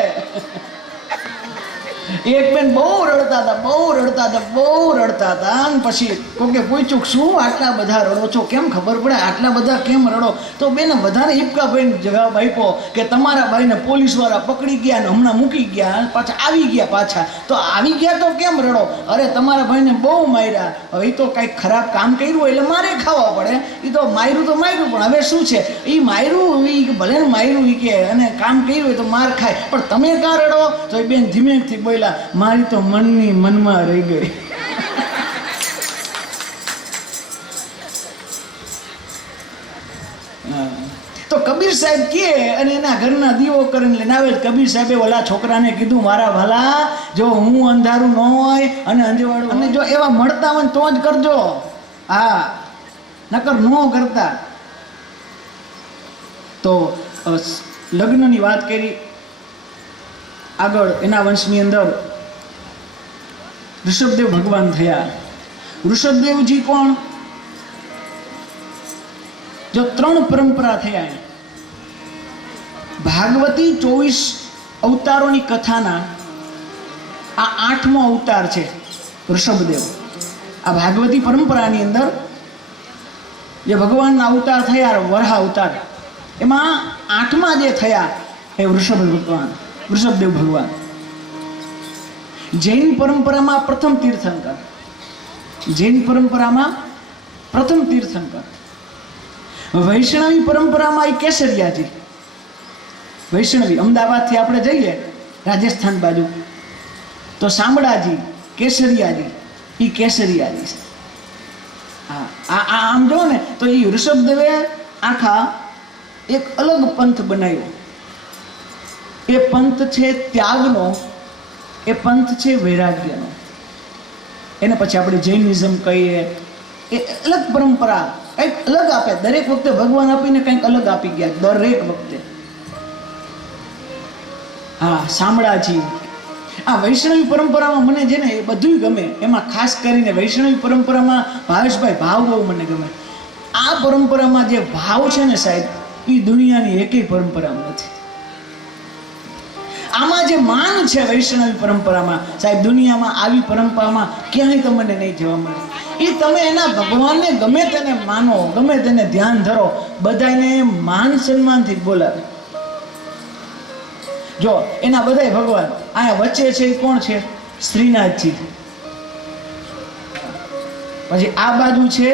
એક બેન બહુ રડતા હતા અને પછી કોકે પૂછ્યું શું આટલા બધા રડો છો, કેમ ખબર પડે આટલા બધા કેમ રડો? તો બેને વધારે હિપકાભાઈને જવાબ આપ્યો કે તમારા ભાઈને પોલીસવાળા પકડી ગયા ને હમણાં મૂકી ગયા, પાછા આવી ગયા પાછા. તો આવી ગયા તો કેમ રડો? અરે તમારા ભાઈને બહુ માર્યા, હવે એ તો કંઈક ખરાબ કામ કર્યું એટલે મારે ખાવા પડે. એ તો માર્યું પણ હવે શું છે, એ માર્યું એ ભલે ને માર્યું એ કે અને કામ કર્યું હોય તો માર ખાય, પણ તમે કાં રડો? તો એ બેન ધીમેથી બોલ્યા, મારી તો મનની મનમાં રહી ગઈ. તો કબીર સાહેબ કે અને એના ઘરના દીવો કરીને લઈને આવે. કબીર સાહેબે ઓલા છોકરાને કીધું, મારા ભલા જો હું અંધારું ન હોય અને અંજવાળું અને જો એવા મળતા હોય તો જ કરજો, હા નકર ન કરતા. તો લગ્નની વાત કરી. આગળ એના વંશની અંદર ઋષભદેવ ભગવાન થયા. ઋષભદેવજી કોણ? જો 3 પરંપરા થયા. ભાગવતી 24 અવતારોની કથાના આ 8મો અવતાર છે ઋષભદેવ. આ ભાગવતી પરંપરાની અંદર જે ભગવાનના અવતાર થયા, વરાહ અવતાર, એમાં 8મા જે થયા એ ઋષભદેવ ભગવાન. જૈન પરંપરામાં પ્રથમ તીર્થંકર. વૈષ્ણવી પરંપરામાં એ કેસરિયાજી. વૈષ્ણવી અમદાવાદથી આપણે જઈએ રાજસ્થાન બાજુ તો શામળાજી, કેસરિયાજી, એ કેસરિયાજી છે. હા, આમ જો ને તો એ ઋષભદેવે આખા એક અલગ પંથ બનાવ્યો. એ પંથ છે ત્યાગનો, એ પંથ છે વૈરાગ્યનો. એને પછી આપણે જૈનિઝમ કહીએ. એ અલગ પરંપરા, કંઈક અલગ આપે. દરેક વખતે ભગવાન આપીને કંઈક અલગ આપી ગયા, દરેક વખતે. હા, શામળાજી. આ વૈષ્ણવી પરંપરામાં મને છે ને એ બધું ગમે. એમાં ખાસ કરીને વૈષ્ણવી પરંપરામાં ભાવેશભાઈ ભાવ બહુ મને ગમે. આ પરંપરામાં જે ભાવ છે ને સાહેબ, એ દુનિયાની એકેય પરંપરામાં નથી. આમાં જે માન છે વૈષ્ણવી પરંપરામાં સાહેબ, દુનિયામાં આવી પરંપરામાં ક્યાંય તમને નહીં જોવા મળે. એ તમે એના ભગવાનને ગમે તેને માનો, ગમે તેને ધ્યાન ધરો, બધાને માન સન્માનથી બોલાવે. જો એના બધાય ભગવાન અહીંયા વચ્ચે છે એ કોણ છે? શ્રીનાથજી. પછી આ બાજુ છે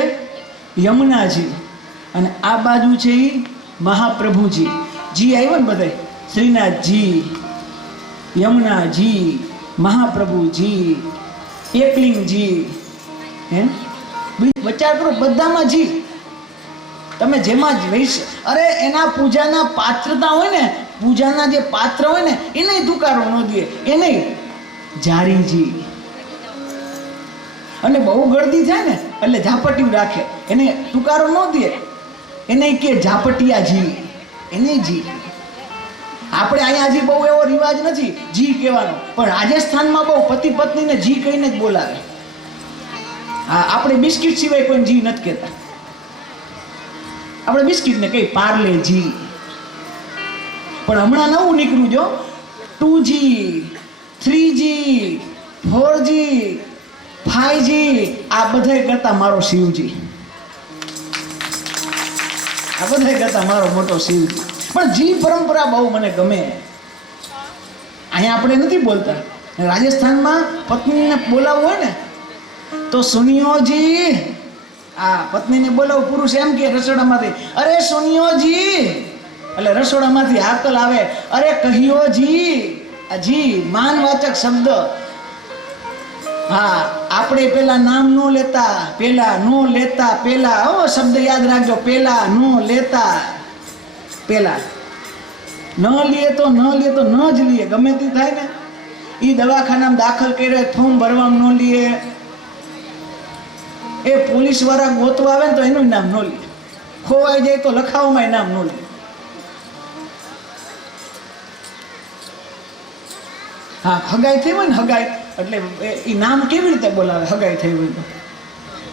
યમુનાજી અને આ બાજુ છે એ મહાપ્રભુજી. જી આવ્યો ને બધાય, શ્રીનાથજી, યમુનાજી, મહાપ્રભુજી, એકલિંગજી. હે વિચાર કરો, બધામાં જી. તમે જેમાં અરે એના પૂજાના પાત્રતા હોય ને, પૂજાના જે પાત્ર હોય ને એને તુકારો ન દે, એને જારીજી. અને બહુ ગળદી થાય ને એટલે ઝાપટિયું રાખે, એને તુકારો ન દે, એને કે ઝાપટિયાજી, એને જી. આપણે અહીંયા હજી બહુ એવો રિવાજ નથી જી કહેવાનો, પણ રાજસ્થાનમાં બહુ પતિ પત્નીને જી કહીને જ બોલાવે. હા, આપણે બિસ્કિટ સિવાય કોઈ જી નથી કહેતા. આપણે બિસ્કિટને કઈ પાર્લે જી. પણ હમણાં નવું નીકળ્યું જો 2G, 3G, 4G, 5G, આ બધા કરતા મારો શિવજી. આ બધા કરતા મારો મોટો શિવજી. પણ જી પરંપરા બહુ મને ગમે. અહીંયા આપણે નથી બોલતા. રાજસ્થાનમાં પત્નીને બોલાવવું હોય ને તો સુનિયોજી. આ પત્નીને બોલાવું, પુરુષ એમ કે રસોડામાંથી, અરે સુનિયોજી, એટલે રસોડામાંથી હાકલ આવે, અરે કહિયોજી. આ જી માનવાચક શબ્દ. હા, આપણે પેલા નામ નો લેતા, પેલા શબ્દ યાદ રાખજો, પેલા નો લેતા. પેલા ન લીએ તો ન જ લીએ, ગમે તે થાય ને. એ દવાખાનામાં દાખલ કર્યો, ફોર્મ ભરવામાં ન લીએ. એ પોલીસ વાળા ગોતવા આવે ને તો એનું નામ ન લે. ખોવાઈ જાય તો લખાવવામાં નામ ન લે. હા, હગાઈ થઈ હોય ને, હગાઈ એટલે એ નામ કેવી રીતે બોલાવે? હગાઈ થઈ હોય તો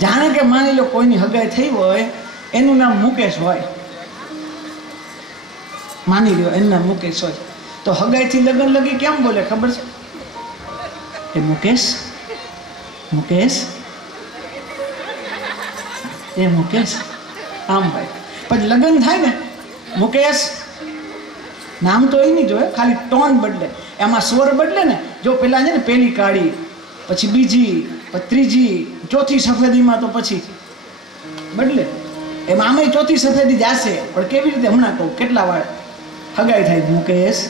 જાણે કે માની લો કોઈની હગાઈ થઈ હોય, એનું નામ મુકેશ હોય, માની લો એનું નામ મુકેશ હોય, તો હગાઈથી લગન લગી કેમ બોલે ખબર છે? એ મુકેશ, મુકેશ, એ મુકેશ, આમ ભાઈ. પછી લગ્ન થાય ને, મુકેશ, નામ તો એ નહીં જોયે, ખાલી ટોન બદલે, એમાં સ્વર બદલે ને. જો પેલા છે ને પેલી કાળી, પછી બીજી, પછી ત્રીજી, ચોથી સફેદીમાં તો પછી બદલે. એમાં આમે ચોથી સફેદી જશે, પણ કેવી રીતે હમણાં કહું, કેટલા વાર હગાઈ થાય. મુકેશ,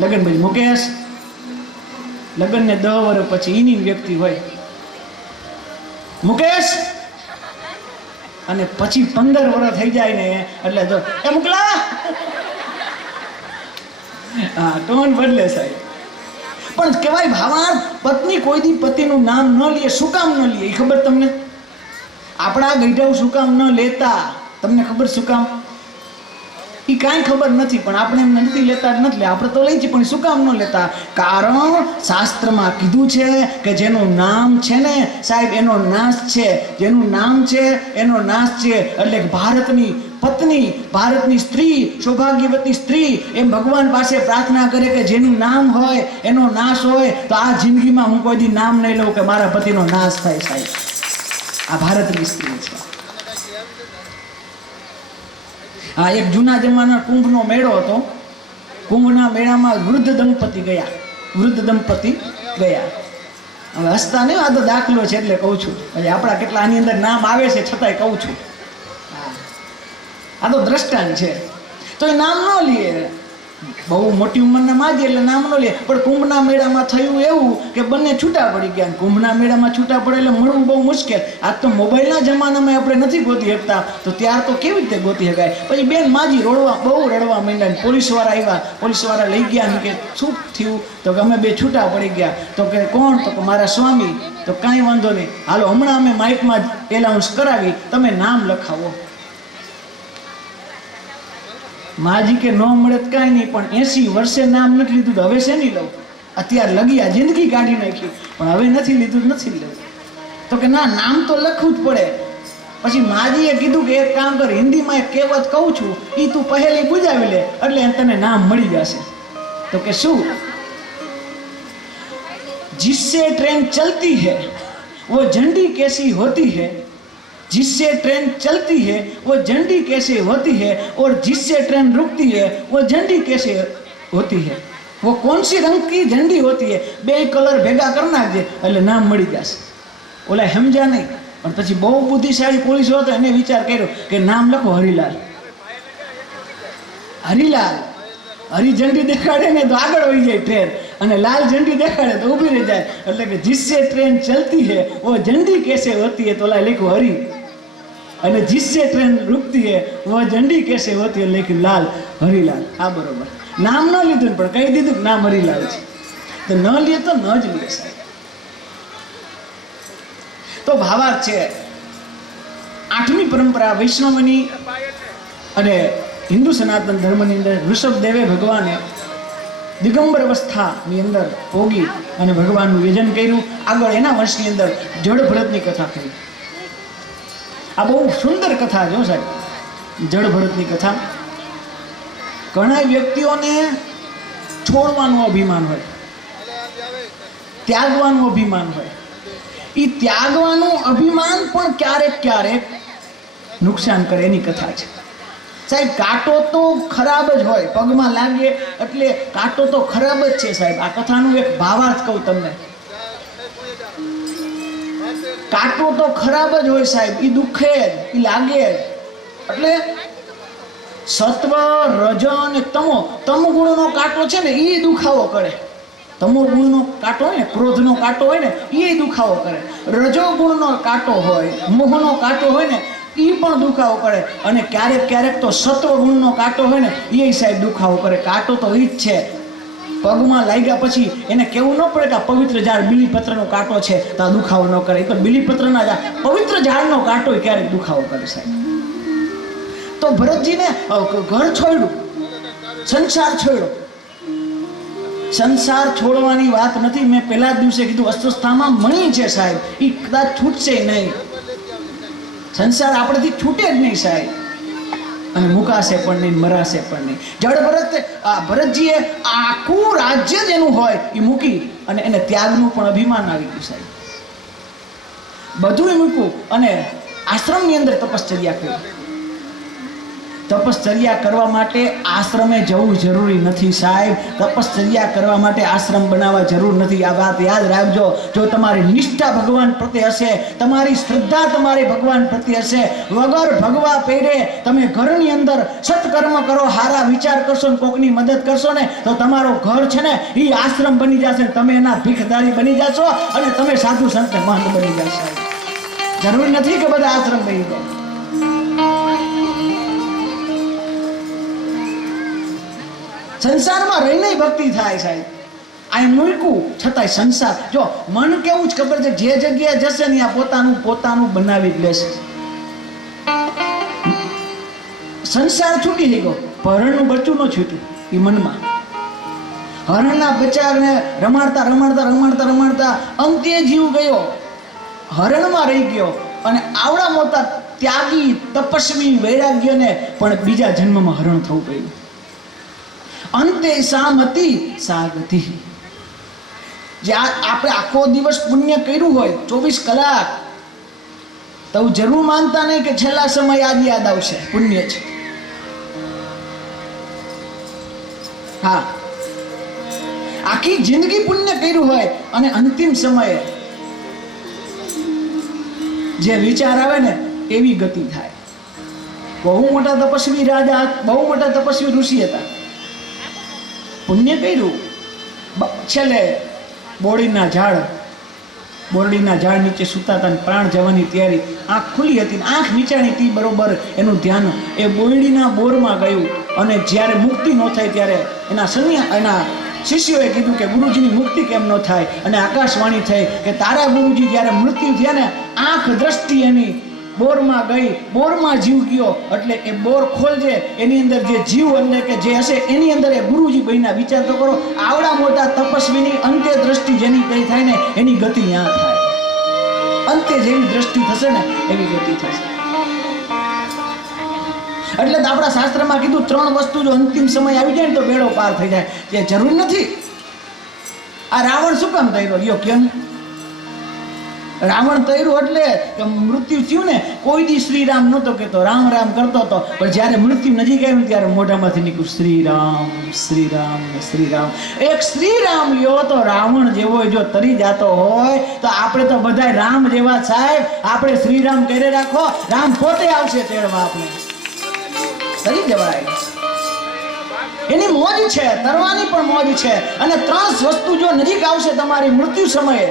લગ્ન પછી મુકેશ, લગ્ન ને 10 વર્ષ પછી એની વ્યક્તિ હોય મુકેશ, અને પછી 15 વર્ષ થઈ જાય ને એટલે તો એ મુકલા, હા ટોન બદલે સાહેબ. પણ કહેવાય ભાવાર્થ, પત્ની કોઈ દી પતિનું નામ ન લે. શું કામ ન લે એ ખબર તમને? આપણા ગઈઢાઓ શું કામ ન લેતા તમને ખબર? શું કામ એ કાંઈ ખબર નથી, પણ આપણે એમ નથી લેતા જ નથી. આપણે તો લઈ છીએ, પણ શું કામ ન લેતા? કારણ શાસ્ત્રમાં કીધું છે કે જેનું નામ છે ને સાહેબ એનો નાશ છે. જેનું નામ છે એનો નાશ છે. એટલે ભારતની પત્ની, ભારતની સ્ત્રી, સૌભાગ્યવતી સ્ત્રી એમ ભગવાન પાસે પ્રાર્થના કરે કે જેનું નામ હોય એનો નાશ હોય. તો આ જિંદગીમાં હું કોઈ દી નામ નહીં લઉં કે મારા પતિનો નાશ થાય સાહેબ. આ ભારતની સ્ત્રી છે. હા, એક જૂના જમાના કુંભનો મેળો હતો. કુંભના મેળામાં વૃદ્ધ દંપતી ગયા. વૃદ્ધ દંપતી ગયા. હવે હસતા નહીં, આ તો દાખલો છે એટલે કહું છું. પછી આપણા કેટલા આની અંદર નામ આવે છે છતાંય કહું છું. આ તો દ્રષ્ટાંત છે. તો એ નામ ન લે, બહુ મોટી ઉંમરના માજી એટલે નામ ન લે. પણ કુંભના મેળામાં થયું એવું કે બંને છૂટા પડી ગયા. કુંભના મેળામાં છૂટા પડે એટલે મળવું બહુ મુશ્કેલ. આજ તો મોબાઈલના જમાનામાં આપણે નથી ગોતી શકતા, તો ત્યાર તો કેવી રીતે ગોતી શકાય? પછી બેન માજી બહુ રડવા માંડ્યા. પોલીસવાળા આવ્યા, પોલીસવાળા લઈ ગયા કે શું થયું? તો કે અમે બે છૂટા પડી ગયા. તો કે કોણ? તો કે મારા સ્વામી. તો કાંઈ વાંધો નહીં, હાલો હમણાં અમે માઇકમાં એલાઉન્સ કરાવી, તમે નામ લખાવો. માજી કે ન મળે તો કાંઈ નહીં, પણ 80 વર્ષે નામ નથી લીધું તો હવે શેની લઉં? અત્યારે લગી આ જિંદગી કાઢી નાખી, પણ હવે નથી લીધું નથી લેવું. તો કે ના, નામ તો લખવું જ પડે. પછી માજીએ કીધું કે એક કામ કર, હિન્દીમાં એક કહેવત કહું છું, એ તું પહેલી બુજાવી લે એટલે તને નામ મળી જશે. તો કે શું? जिससे ट्रेन चलती है वो झंडी कैसी होती है, जिससे ट्रेन चलती है वो झंडी कैसे होती है, और जिससे ट्रेन रुकती है वो झंडी कैसे होती है, वो कौन सी रंग की झंडी होती है. બે કલર ભેગા કરી નાખજે એટલે નામ મળી જશે. ઓલા સમજ્યા નહીં, પણ પછી બહુ બુદ્ધિશાળી પોલીસ હતો, એને વિચાર કર્યો કે નામ લખો હરિલાલ. હરિલાલ, હરી ઝંડી દેખાડે ને તો આગળ વહી જાય ટ્રેન, અને લાલ ઝંડી દેખાડે તો ઊભી રહી જાય. એટલે કે जिससे ट्रेन चलती है वो झंडी कैसे होती है, તો લા લખ્યું હરી, અને जिससे ट्रेन रुकती है वो झंडी कैसे होती है लेकिन लाल, हरिलाल. આ બરોબર. નામ ન લીધું પણ કહી દીધું કે નામ હરિલાલ છે. તો ન લે તો ન જ લે સાહેબ. તો ભાવાર્થ છે 8મી પરંપરા વૈષ્ણવની અને હિન્દુ સનાતન ધર્મની અંદર ઋષભદેવે ભગવાને દિગંબર અવસ્થાની અંદર ભોગી અને ભગવાનનું યજન કર્યું. આગળ એના વર્ષની અંદર જળ ભરતની કથા કરી. આ બહુ સુંદર કથા જો સાહેબ, જળ ભરતની કથા. ઘણા વ્યક્તિઓને છોડવાનું અભિમાન હોય, ત્યાગવાનું અભિમાન હોય. એ ત્યાગવાનું અભિમાન પણ ક્યારેક ક્યારેક નુકસાન કરે, એની કથા છે સાહેબ. કાંટો તો ખરાબ જ હોય, પગમાં લાગે એટલે કાંટો તો ખરાબ જ છે સાહેબ. આ કથાનું એક ભાવાર્થ કહું તમને. કાંટો તો ખરાબ જ હોય સાહેબ, એ દુખે જ, એ લાગે જ. એટલે સત્વ, રજ અને તમો, તમો ગુણનો કાંટો છે ને એ દુખાવો કરે. તમો ગુણનો કાંટો હોય ને, ક્રોધનો કાંટો હોય ને એ દુખાવો કરે. રજો ગુણનો કાંટો હોય, મોહનો કાંટો હોય ને એ પણ દુખાવો કરે. અને ક્યારેક ક્યારેક તો સત્વ ગુણનો કાંટો હોય ને એ સાહેબ દુખાવો કરે. કાંટો તો એ જ છે. પગમાં લાગ્યા પછી એને કેવું ન પડે કે આ પવિત્ર ઝાડ બીલીપત્રનો કાંટો છે તો આ દુખાવો ન કરે. એ તો બીલીપત્રના ઝાડ, પવિત્ર ઝાડનો કાંટો ક્યારેક દુખાવો કરે સાહેબ. તો ભરતજીને ઘર છોડ્યું, સંસાર છોડ્યો. સંસાર છોડવાની વાત નથી, મેં પહેલા જ દિવસે કીધું, અસ્વસ્થામાં મણી છે સાહેબ, એ કદાચ છૂટશે નહીં. સંસાર આપણેથી છૂટે જ નહીં સાહેબ. અને મુકાશે પણ નહીં, મરાશે પણ નહીં. જડ ભરતજીએ આખું રાજ્ય જેનું હોય એ મૂકી અને એને ત્યાગનું પણ અભિમાન આવી ગયું સાહેબ. બધું મૂક્યું અને આશ્રમની અંદર તપશ્ચર્યા કરી. તપશ્ચર્યા કરવા માટે આશ્રમે જવું જરૂરી નથી સાહેબ. તપશ્ચર્યા કરવા માટે આશ્રમ બનાવવા જરૂર નથી. આ વાત યાદ રાખજો. જો તમારી નિષ્ઠા ભગવાન પ્રત્યે હશે, તમારી શ્રદ્ધા તમારી ભગવાન પ્રત્યે હશે, વગર ભગવા પેરે તમે ઘરની અંદર સત્કર્મ કરો, હારા વિચાર કરશો ને કોકની મદદ કરશો ને તો તમારો ઘર છે ને એ આશ્રમ બની જશે. તમે એના ભીખદારી બની જશો અને તમે સાધુ સંત મહંત બની જશો. જરૂરી નથી કે બધા આશ્રમ બની જાય. સંસારમાં રહીને ભક્તિ થાય સાહેબ. આ મૂકવું છતાંય સંસાર. જો મન કેવું જ ખબર છે, જે જગ્યાએ જશે ને આ પોતાનું બનાવી જ લેશે. સંસાર છૂટી થઈ ગયો, હરણનું બચ્ચું ન છૂટ્યું એ મનમાં. હરણના બચ્ચાને રમાડતા અંતે જીવ ગયો, હરણમાં રહી ગયો. અને આવડા મોટા ત્યાગી તપસ્વી વૈરાગ્યને પણ બીજા જન્મમાં હરણ થવું પડ્યું. અંતે સામતિ સાગતિ. જે આપણે આખો દિવસ પુણ્ય કર્યું હોય 24 કલાક, તો જરૂર માનતા નહીં કે છેલ્લા સમય યાદ આવશે. પુણ્ય છે. હા, આખી જિંદગી પુણ્ય કર્યું હોય અને અંતિમ સમયે જે વિચાર આવે ને એવી ગતિ થાય. બહુ મોટા તપસ્વી રાજા, બહુ મોટા તપસ્વી ઋષિ હતા. પુણ્ય કર્યું, છેલ્લે બોરડીના ઝાડ નીચે સૂતા હતા, પ્રાણ જવાની તૈયારી. આંખ ખુલ્લી હતી, આંખ નીચાણી હતી બરોબર. એનું ધ્યાન એ બોરડીના બોરમાં ગયું અને જ્યારે મુક્તિ ન થઈ ત્યારે એના શિષ્યોએ કીધું કે ગુરુજીની મુક્તિ કેમ ન થાય? અને આકાશવાણી થઈ કે તારા ગુરુજી જ્યારે મૃત્યુ થયા ને આંખ દ્રષ્ટિ એની બોરમાં ગઈ, બોરમાં જીવ ગયો. એટલે એ બોર ખોલજે, એની અંદર જે જીવ એટલે કે જે હશે એની અંદર એ ગુરુજી બન્યા. વિચાર તો કરો, આવડા મોટા તપસ્વીની અંત્ય દ્રષ્ટિ જેની કઈ થાય ને એની ગતિ ત્યાં થાય. અંતે જેવી દ્રષ્ટિ થશે ને એવી ગતિ થશે. એટલે તો આપણા શાસ્ત્રમાં કીધું 3 વસ્તુ જો અંતિમ સમય આવી જાય ને તો બેડો પાર થઈ જાય. એ જરૂર નથી. આ રાવણ શું કામ તૈરો લ્યો કેમ? રાવણ તૈરું એટલે મૃત્યુ થયું ને, કોઈ દી શ્રી રામ નહોતો કહેતો, રામ રામ કરતો હતો. પણ જ્યારે મૃત્યુ નજીક આવ્યું ત્યારે મોઢામાંથી નીકળ્યું શ્રી રામ શ્રી રામ શ્રી રામ. એક શ્રી રામ લ્યો તો રાવણ જેવો જો તરી જતો હોય તો આપણે તો બધા રામ જેવા સાહેબ. આપણે શ્રી રામ કહી રાખો, રામ પોતે આવશે તેડવા, આપણે તરી જવાય. એની મોજ છે, તરવાની પણ મોજ છે. અને 3 વસ્તુ જો નજીક આવશે તમારી મૃત્યુ સમયે,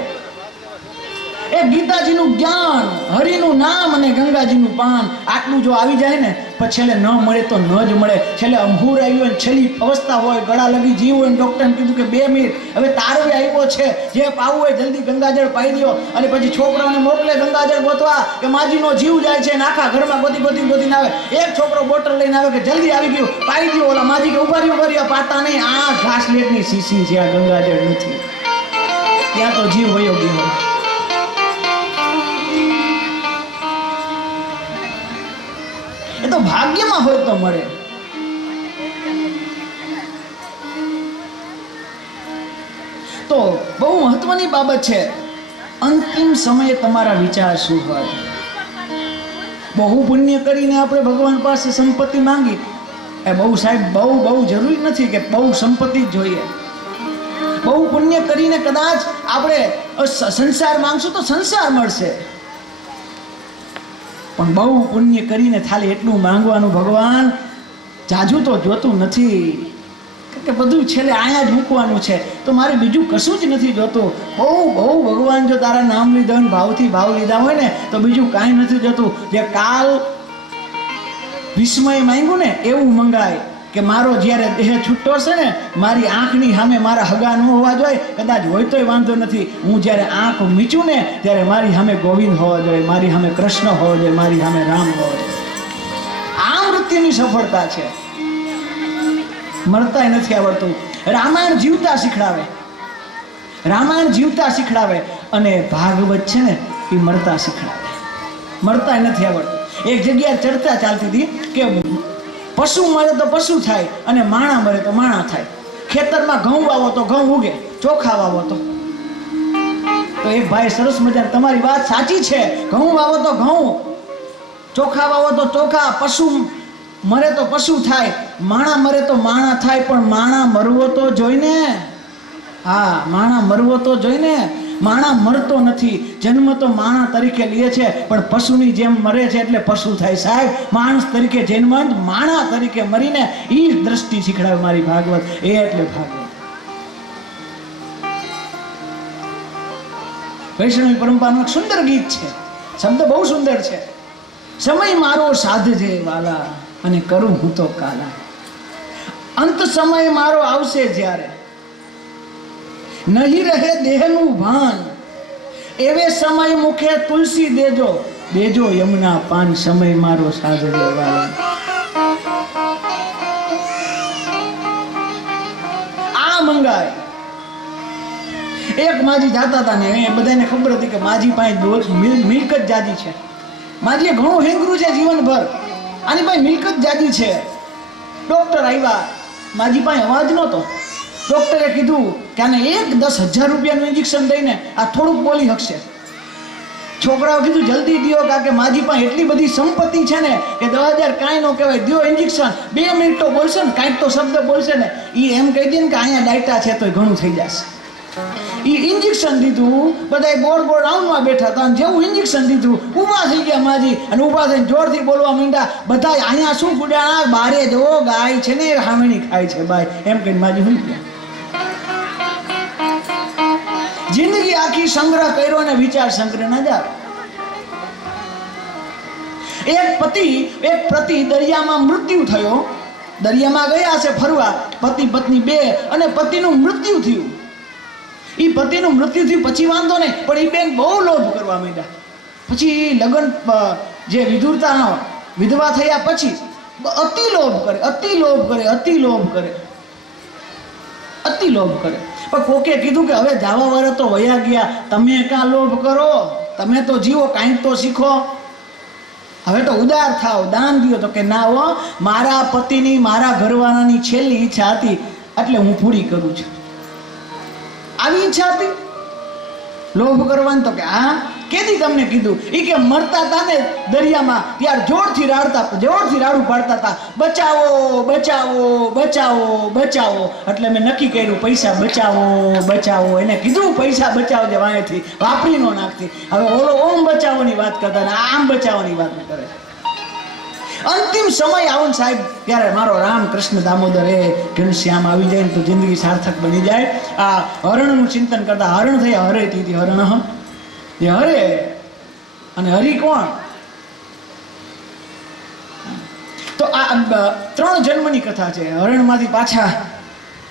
એ ગીતાજીનું જ્ઞાન, હરિનું નામ અને ગંગાજીનું પાન, આટલું જો આવી જાય ને પછી છેલ્લે ન મળે તો ન જ મળે. છેલ્લે અંભુર આવ્યો ને છેલ્લી અવસ્થા હોય, ગળા લગી જીવ હોય, ડોક્ટરને કીધું કે 2 મિનિટ હવે તારવે આવ્યો છે, જે પાવું હોય જલ્દી ગંગાજળ પાઈ દો. અને પછી છોકરાઓને મોકલે ગંગાજળ ગોતવા કે માજીનો જીવ જાય છે. આખા ઘરમાં ગોતીને આવે. એક છોકરો બોટલ લઈને આવે કે જલ્દી આવી ગયું, પાઈ દો. ઓલા માજી કે ઉભા રહ્યો પાતા નહીં, આ ઘાસલેટની શીશી છે, આ ગંગાજળ નથી. ત્યાં તો જીવ વયો ગયો. એ તો ભાગ્યમાં હોય તો મળે. તો બહુ મહત્વની બાબત છે. અંતિમ સમયે તમારા વિચાર શું હોય? બહુ પુણ્ય કરીને આપણે ભગવાન પાસે સંપત્તિ માંગી, એ બહુ સાહેબ બહુ જરૂરી નથી કે બહુ સંપત્તિ જ જોઈએ. બહુ પુણ્ય કરીને કદાચ આપણે સંસાર માંગશું તો સંસાર મળશે. પણ બહુ પુણ્ય કરીને ખાલી એટલું માંગવાનું ભગવાન જાજુ તો જોતું નથી. કે બધું છેલ્લે અહીંયા જ મૂકવાનું છે, તો મારે બીજું કશું જ નથી જોતું. બહુ ભગવાન જો તારા નામ લીધા ભાવથી ભાવ લીધા હોય ને તો બીજું કાંઈ નથી જોતું. જે કાલ વિસ્મય માંગ્યું ને એવું મંગાય કે મારો જ્યારે દેહ છૂટો છે ને, મારી આંખની સામે મારા હગા ન હોવા જોઈએ, કદાચ હોય તોય વાંધો નથી. હું જ્યારે આંખ મીચું ને ત્યારે મારી સામે ગોવિંદ હોવા જોઈએ, મારી સામે કૃષ્ણ હોવો જોઈએ, મારી સામે રામ હોવો જોઈએ. આ મૃત્યુની સફળતા છે. મરતાય નથી આવડતું. રામાયણ જીવતા શીખડાવે અને ભાગવત છે ને એ મરતા શીખડાવે. મરતાય નથી આવડતું. એક જગ્યાએ ચર્ચા ચાલતી હતી કે પશુ મરે તો પશુ થાય અને માણા મરે તો માણા થાય. ખેતરમાં ઘઉં વાવો તો ઘઉં ઉગે, ચોખા વાવો તો એક ભાઈ સરસ મજાની તમારી વાત સાચી છે. ઘઉં વાવો તો ઘઉં, ચોખા વાવો તો ચોખા. પશુ મરે તો પશુ થાય, માણા મરે તો માણા થાય. પણ માણા મરવો તો જોઈને. હા, માણા મરવો તો જોઈને. માણા મરતો નથી, જન્મ તો માણા તરીકે લે છે, પણ પશુની જેમ મરે છે એટલે પશુ થાય. સાહેબ, માણસ તરીકે જન્મંત, માણા તરીકે મરીને ઈ દ્રષ્ટિ શીખડાવે મારી ભાગવત. એ એટલે ભાગવત. વૈષ્ણવી પરંપરાનું એક સુંદર ગીત છે, શબ્દ બહુ સુંદર છે. સમય મારો સાધજે વાલા અને કરું હું તો કાલા. અંત સમય મારો આવશે જ્યારે નહીં રહે દેહનું ભાન, એવે સમય મુખે તુલસી દેજો, દેજો યમુના પાન. સમય મારો સાધજે વાલા. આ મંગાય. એક માજી જાતા હતા ને એ બધાને ખબર હતી કે માજી પાસે મિલકત જાજી છે. માજીએ ઘણું હેંગરું છે જીવનભર, આની પાસે મિલકત જાજી છે. ડોક્ટર આવ્યા, માજી પાસે અવાજ નહોતો. ડોક્ટરે કીધું કે આને 10,000 રૂપિયાનું ઇન્જેક્શન દઈને આ થોડુંક બોલી શકશે. છોકરાઓ કીધું જલ્દી દ્યો, કારણ કે માજી પાસે એટલી બધી સંપત્તિ છે ને કે 10,000 કાંઈ ન કહેવાય. દ્યો ઇન્જેક્શન, 2 મિનિટ તો બોલશે ને, કાંઈક તો શબ્દ બોલશે ને. એ એમ કહી દે ને કે અહીંયા ડાયટા છે તો ઘણું થઈ જશે. એ ઇન્જેક્શન દીધું, બધા ગોળ ગોળ રાઉન્ડમાં બેઠા હતા. જેવું ઇન્જેક્શન દીધું, ઊભા થઈ ગયા માજી, અને ઊભા થઈને જોરથી બોલવા માંડ્યા. બધા અહીંયા શું ગુડાણા, બારે જો ગાય છે ને હામણી ખાય છે બાય, એમ કહીને માજી હોઈ ગયા. જિંદગી આખી સંગ્રહ કર્યો અને વિચાર સંગ્રહ ના જાય. એક પતિ દરિયામાં મૃત્યુ થયો. દરિયામાં ગયા છે ફરવા, પતિ પત્ની બે, અને પતિનું મૃત્યુ થયું. એ પતિનું મૃત્યુ થયું પછી વાંધો નહીં, પણ એ બેન બહુ લોભ કરવા માંડ્યા. પછી લગ્ન જે વિધુરતા વિધવા થયા પછી અતિ લોભ કરે. પણ કોકે કીધું કે હવે જાવા વાળા તો વયા ગયા, તમે કાં લોભ કરો, તમે તો જીવો, કાંઈક તો શીખો, હવે તો ઉદાર થાવ, દાન દો. તો કે ના હો, મારા પતિની, મારા ઘરવાળાની છેલ્લી ઈચ્છા હતી એટલે હું પૂરી કરું છું. આવી ઈચ્છા હતી લોભ કરવાની. તો કે હા, કેદી તમને કીધું? એ કે મરતા હતા ને દરિયામાં ત્યારે જોરથી રાડું પાડતા હતા, બચાવો બચાવો બચાવો બચાવો. એટલે મેં નક્કી કર્યું પૈસા બચાવો. એને કીધું પૈસા બચાવજે, વાંહેથી વાપરી નો નાખતી. હવે ઓલો ઓમ બચાવોની વાત કરતા ને આમ બચાવવાની વાત કરે. અંતિમ સમય આવો ને સાહેબ, ત્યારે મારો રામ કૃષ્ણ દામોદર ઘનશ્યામ આવી જાય ને તો જિંદગી સાર્થક બની જાય. આ હરણનું ચિંતન કરતા હરણ થયા, હરે તીથી હરણ. એ હરે અને હરિ કોણ? તો આ 3 જન્મની કથા છે. હરણમાંથી પાછા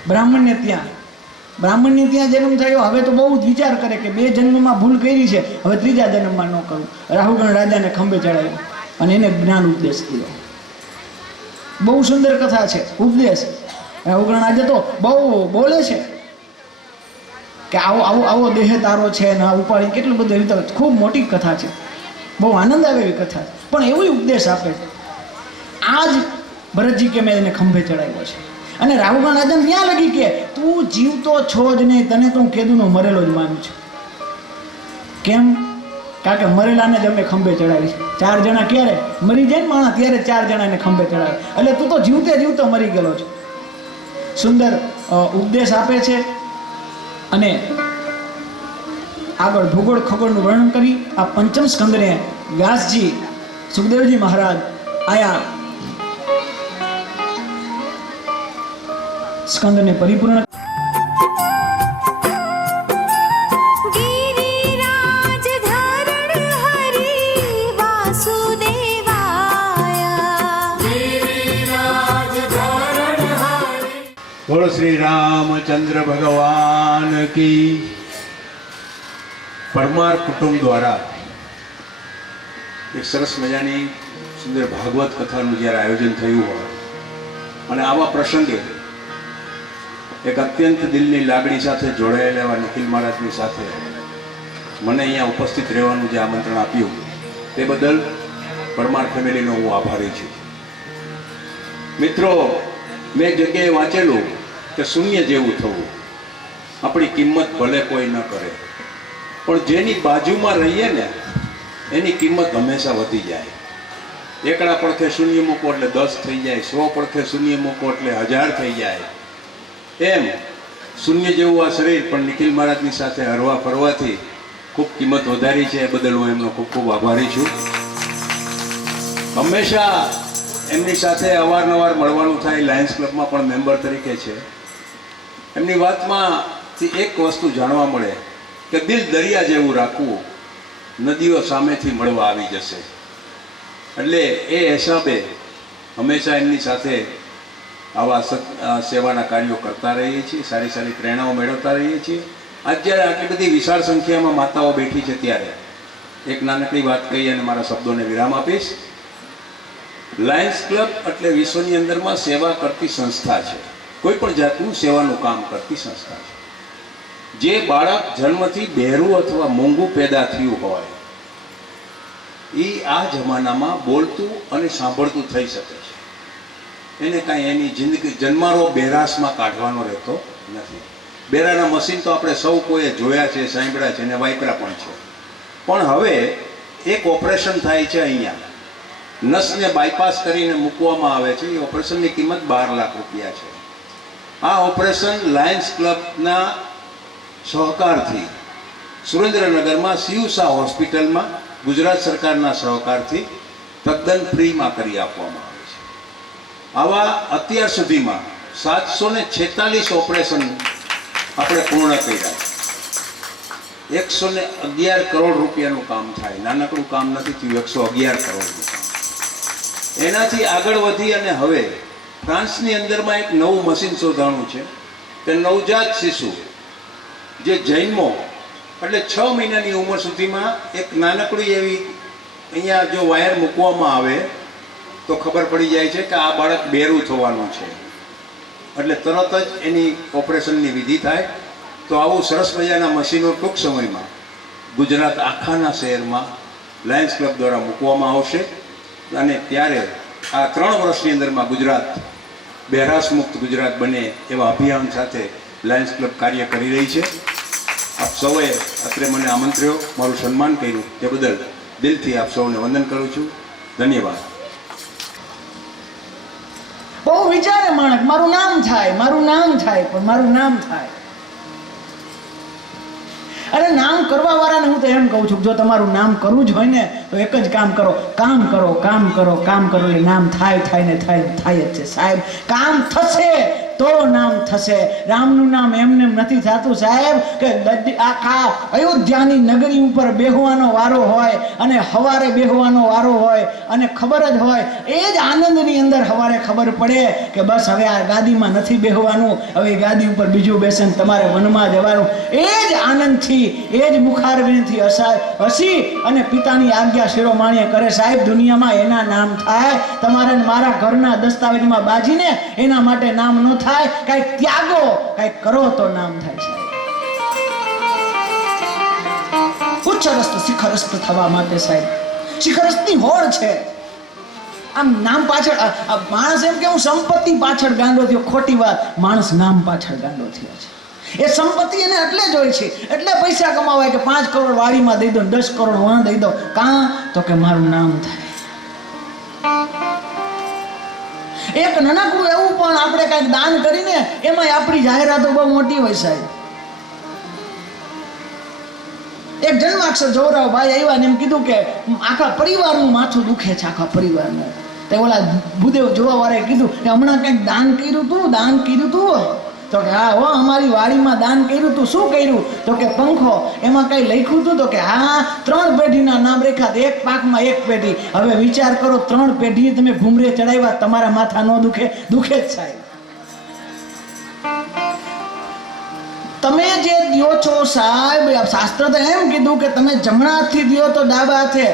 બ્રાહ્મણને ત્યાં જન્મ થયો. હવે તો બહુ જ વિચાર કરે કે 2 જન્મમાં ભૂલ કરી છે, હવે 3જા જન્મમાં ન કરું. રાહુગણ રાજાને ખંભે ચડાવ્યો અને એને જ્ઞાન ઉપદેશ કર્યો. બહુ સુંદર કથા છે, ઉપદેશ. રાહુગણ આજે તો બહુ બોલે છે કે આવો દેહ તારો છે ને આ ઉપાડી, કેટલું બધું રીતે ખૂબ મોટી કથા છે, બહુ આનંદ આવે એવી કથા છે. પણ એવું ઉપદેશ આપે છે. આજ ભરતજી કે મેં એને ખંભે ચડાવ્યો છે. અને રાહુગણ રાજાને ત્યાં લગી કે તું જીવતો છો જ નહીં, તને તો હું કેદુનો મરેલો જ માનું છું. કેમ? કારણ કે મરેલાને જ અમે ખંભે ચડાવી. 4 જણા ક્યારે મરી જાય ને માણસ, ત્યારે 4 જણાને ખંભે ચડાવે. એટલે તું તો જીવતો મરી ગયેલો છે. સુંદર ઉપદેશ આપે છે. અને આગળ ભૂગોળ ખગોળનું વર્ણન કરી આ 5મ સ્કંદને વ્યાસજી સુખદેવજી મહારાજ આયા સ્કંદને પરિપૂર્ણ. બોલો શ્રી રામચંદ્ર ભગવાન કી. પરમાર કુટુંબ દ્વારા એક સરસ મજાની સુંદર ભાગવત કથાનું જ્યારે આયોજન થયું હોય અને આવા પ્રસંગે એક અત્યંત દિલની લાગણી સાથે જોડાયેલા એવા નિખિલ મહારાજની સાથે મને અહીંયા ઉપસ્થિત રહેવાનું જે આમંત્રણ આપ્યું તે બદલ પરમાર ફેમિલીનો હું આભારી છું. મિત્રો, મેં જગ્યાએ વાંચેલું કે શૂન્ય જેવું થવું. આપણી કિંમત ભલે કોઈ ન કરે, પણ જેની બાજુમાં રહીએ ને એની કિંમત હંમેશા વધી જાય. એકડા પડખે શૂન્ય મૂકો એટલે 10 થઈ જાય, 100 પડખે શૂન્ય મૂકો એટલે 1000 થઈ જાય. એમ શૂન્ય જેવું આ શરીર પણ નિખિલ મહારાજની સાથે હરવા ફરવાથી ખૂબ કિંમત વધારી છે. એ બદલ હું એમનો ખૂબ ખૂબ આભારી છું. હંમેશા એમની સાથે અવારનવાર મળવાનું થાય. લાયન્સ ક્લબમાં પણ મેમ્બર તરીકે છે. એમની વાતમાંથી એક વસ્તુ જાણવા મળે કે દિલ દરિયા જેવું રાખવું, નદીઓ સામેથી મળવા આવી જશે. એટલે એ હિસાબે હંમેશા એમની સાથે આવા સેવાના કાર્યો કરતા રહીએ છીએ. સારી સારી પ્રેરણાઓ મેળવતા રહીએ છીએ. આજ જ્યારે આટલી બધી વિશાળ સંખ્યામાં માતાઓ બેઠી છે ત્યારે એક નાનકડી વાત કહી અને મારા શબ્દોને વિરામ આપીશ. લાયન્સ ક્લબ એટલે વિશ્વની અંદરમાં સેવા કરતી સંસ્થા છે. કોઈ પણ જાતનું સેવાનું કામ કરતી સંસ્થા છે. જે બાળક જન્મથી બહેરું અથવા મૂંગું પેદા થયું હોય એ આ જમાનામાં બોલતું અને સાંભળતું થઈ શકે છે. એને કાંઈ એની જિંદગી જન્મારો બહેરાશમાં કાઢવાનો રહેતો નથી. બહેરાના મશીન તો આપણે સૌ કોઈએ જોયા છે, સાંભળ્યા છે અને વાપર્યા પણ છે. પણ હવે એક ઓપરેશન થાય છે અહીંયા, નસને બાયપાસ કરીને મૂકવામાં આવે છે. એ ઓપરેશનની કિંમત 12 લાખ રૂપિયા છે. આ ઓપરેશન લાયન્સ ક્લબના સહકારથી સુરેન્દ્રનગરમાં શિવસા હોસ્પિટલમાં ગુજરાત સરકારના સહકારથી તદ્દન ફ્રીમાં કરી આપવામાં આવે છે. આવા અત્યાર સુધીમાં 746 ઓપરેશન આપણે પૂર્ણ કર્યા. 111 કરોડ રૂપિયાનું કામ થાય. નાનકડું કામ નથી થયું, 111 કરોડનું કામ. એનાથી આગળ વધી અને હવે ફ્રાન્સની અંદરમાં એક નવું મશીન શોધાણું છે કે નવજાત શિશુ જે જન્મો એટલે 6 મહિનાની ઉંમર સુધીમાં એક નાનકડી એવી અહીંયા જો વાયર મૂકવામાં આવે તો ખબર પડી જાય છે કે આ બાળક બેરું થવાનું છે. એટલે તરત જ એની ઓપરેશનની વિધિ થાય. તો આવું સરસ મજાના મશીનો ટૂંક સમયમાં ગુજરાત આખાના શહેરમાં લાયન્સ ક્લબ દ્વારા મૂકવામાં આવશે. અને ત્યારે આ 3 વર્ષની અંદરમાં ગુજરાત બહેરાશ મુક્ત ગુજરાત બને એવા અભિયાન સાથે લાયન્સ ક્લબ કાર્ય કરી રહી છે. આપ સૌએ અત્રે મને આમંત્ર્યો, મારું સન્માન કર્યું તે બદલ દિલથી આપ સૌને વંદન કરું છું. ધન્યવાદ. બહુ વિચારે માણસ મારું નામ થાય, મારું નામ થાય, પણ મારું નામ થાય. અરે નામ કરવા વાળાને હું તો એમ કહું છું, જો તમારું નામ કરવું જ હોય ને તો એક જ કામ કરો, કામ કરો, કામ કરો, કામ કરો એટલે નામ થાય, થાય ને થાય, થાય જ છે સાહેબ. કામ થશે તો નામ થશે. રામનું નામ એમને નથી થતું સાહેબ કે આખા અયોધ્યાની નગરી ઉપર બેહવાનો વારો હોય અને હવારે બેહવાનો વારો હોય અને ખબર જ હોય, એ જ આનંદની અંદર હવારે ખબર પડે કે બસ હવે આ ગાદીમાં નથી બેહવાનું, હવે ગાદી ઉપર બીજું બેસન તમારે વનમાં જવાનું. એ જ આનંદથી, એ જ મુખારવિંદથી હસી અને પિતાની આજ્ઞા શિરોમાણીએ કરે સાહેબ. દુનિયામાં એના નામ થાય. તમારે મારા ઘરના દસ્તાવેજમાં બાજીને એના માટે નામ ન થાય. કઈક ત્યાગો, કઈક કરો તો નામ થાય સાહેબ. ઉચ્ચરસ્ત શિખરસ્ત થવા માટે સાહેબ શિખરસ્તની હોડ છે. આમ નામ પાછળ માણસ એમ કે હું સંપત્તિ પાછળ ગાંડો થયો, ખોટી વાત. માણસ નામ પાછળ ગાંડો થયો છે. એ સંપત્તિ એને એટલે જ હોય છે, એટલે પૈસા કમાવાય કે 5 કરોડ વાડીમાં દઈ દો, 10 કરોડ વાં દઈ દો. કાં તો કે મારું નામ થાય. એક નાનકડું એવું પણ આપણે કંઈક દાન કરીને એમાં આપણી જાહેરાતો બહુ મોટી હોય સાહેબ. એક જન્માક્ષર જોરાવ ભાઈ આવ્યા ને એમ કીધું કે આખા પરિવારનું માથું દુખે છે, આખા પરિવારનું. તે ઓલા ભૂદેવ જોવા વાળાએ કીધું કે હમણાં કંઈક દાન કર્યું તું, દાન કર્યું તું. તો કે હા હો, અમારી વાડીમાં દાન કર્યું તું. શું કર્યું? તો કે પંખો. એમાં કઈ લખ્યું હતું? તો કે હા 3 પેઢીના નામ રેખા, એક પાકમાં 1 પેઢી. હવે વિચાર કરો, 3 પેઢી તમે ઘૂમરે ચડાવ્યા, તમારા માથા ન દુખે? દુખે જ સાહેબ. તમે જે દ્યો છો સાહેબ, શાસ્ત્ર તો એમ કીધું કે તમે જમણા હાથથી દ્યો તો ડાબા હાથે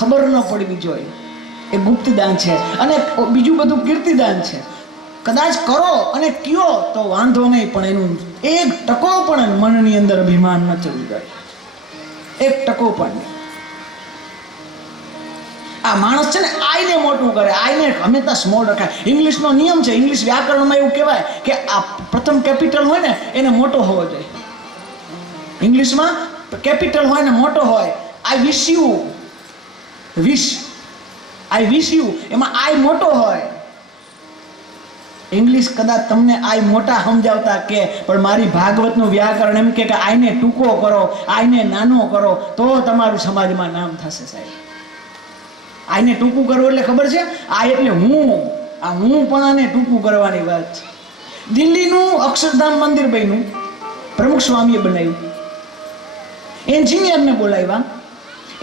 ખબર ન પડવી જોઈએ. એ ગુપ્ત દાન છે. અને બીજું બધું કીર્તિદાન છે. કદાચ કરો અને કયો તો વાંધો નહીં, પણ એનું 1% પણ મનની અંદર અભિમાન ન ચડવું જોઈએ. 1% પણ નહીં. આ માણસ છે ને આઈને મોટું કરે, આઈને હંમેશા સ્મોલ રખાય. ઇંગ્લિશનો નિયમ છે, ઇંગ્લિશ વ્યાકરણમાં એવું કહેવાય કે આ પ્રથમ કેપિટલ હોય ને એને મોટો હોવો જોઈએ. ઇંગ્લિશમાં કેપિટલ હોય ને મોટો હોય. આઈ wish you, I wish you એમાં આઈ મોટો હોય. ઇંગ્લિશ કદાચ તમને આઈ મોટા સમજાવતા કે, પણ મારી ભાગવતનું વ્યાકરણ એમ કે આઈને ટૂંકો કરો, આઈને નાનો કરો, તો તમારું સમાજમાં નામ થશે સાહેબ. આઈને ટૂંકું કરવું એટલે ખબર છે, આ એટલે હું, આ હું પણ આને ટૂંકું કરવાની વાત છે. દિલ્હીનું અક્ષરધામ મંદિર બન્યું, પ્રમુખ સ્વામીએ બનાવ્યું. એન્જિનિયરને બોલાવ્યા,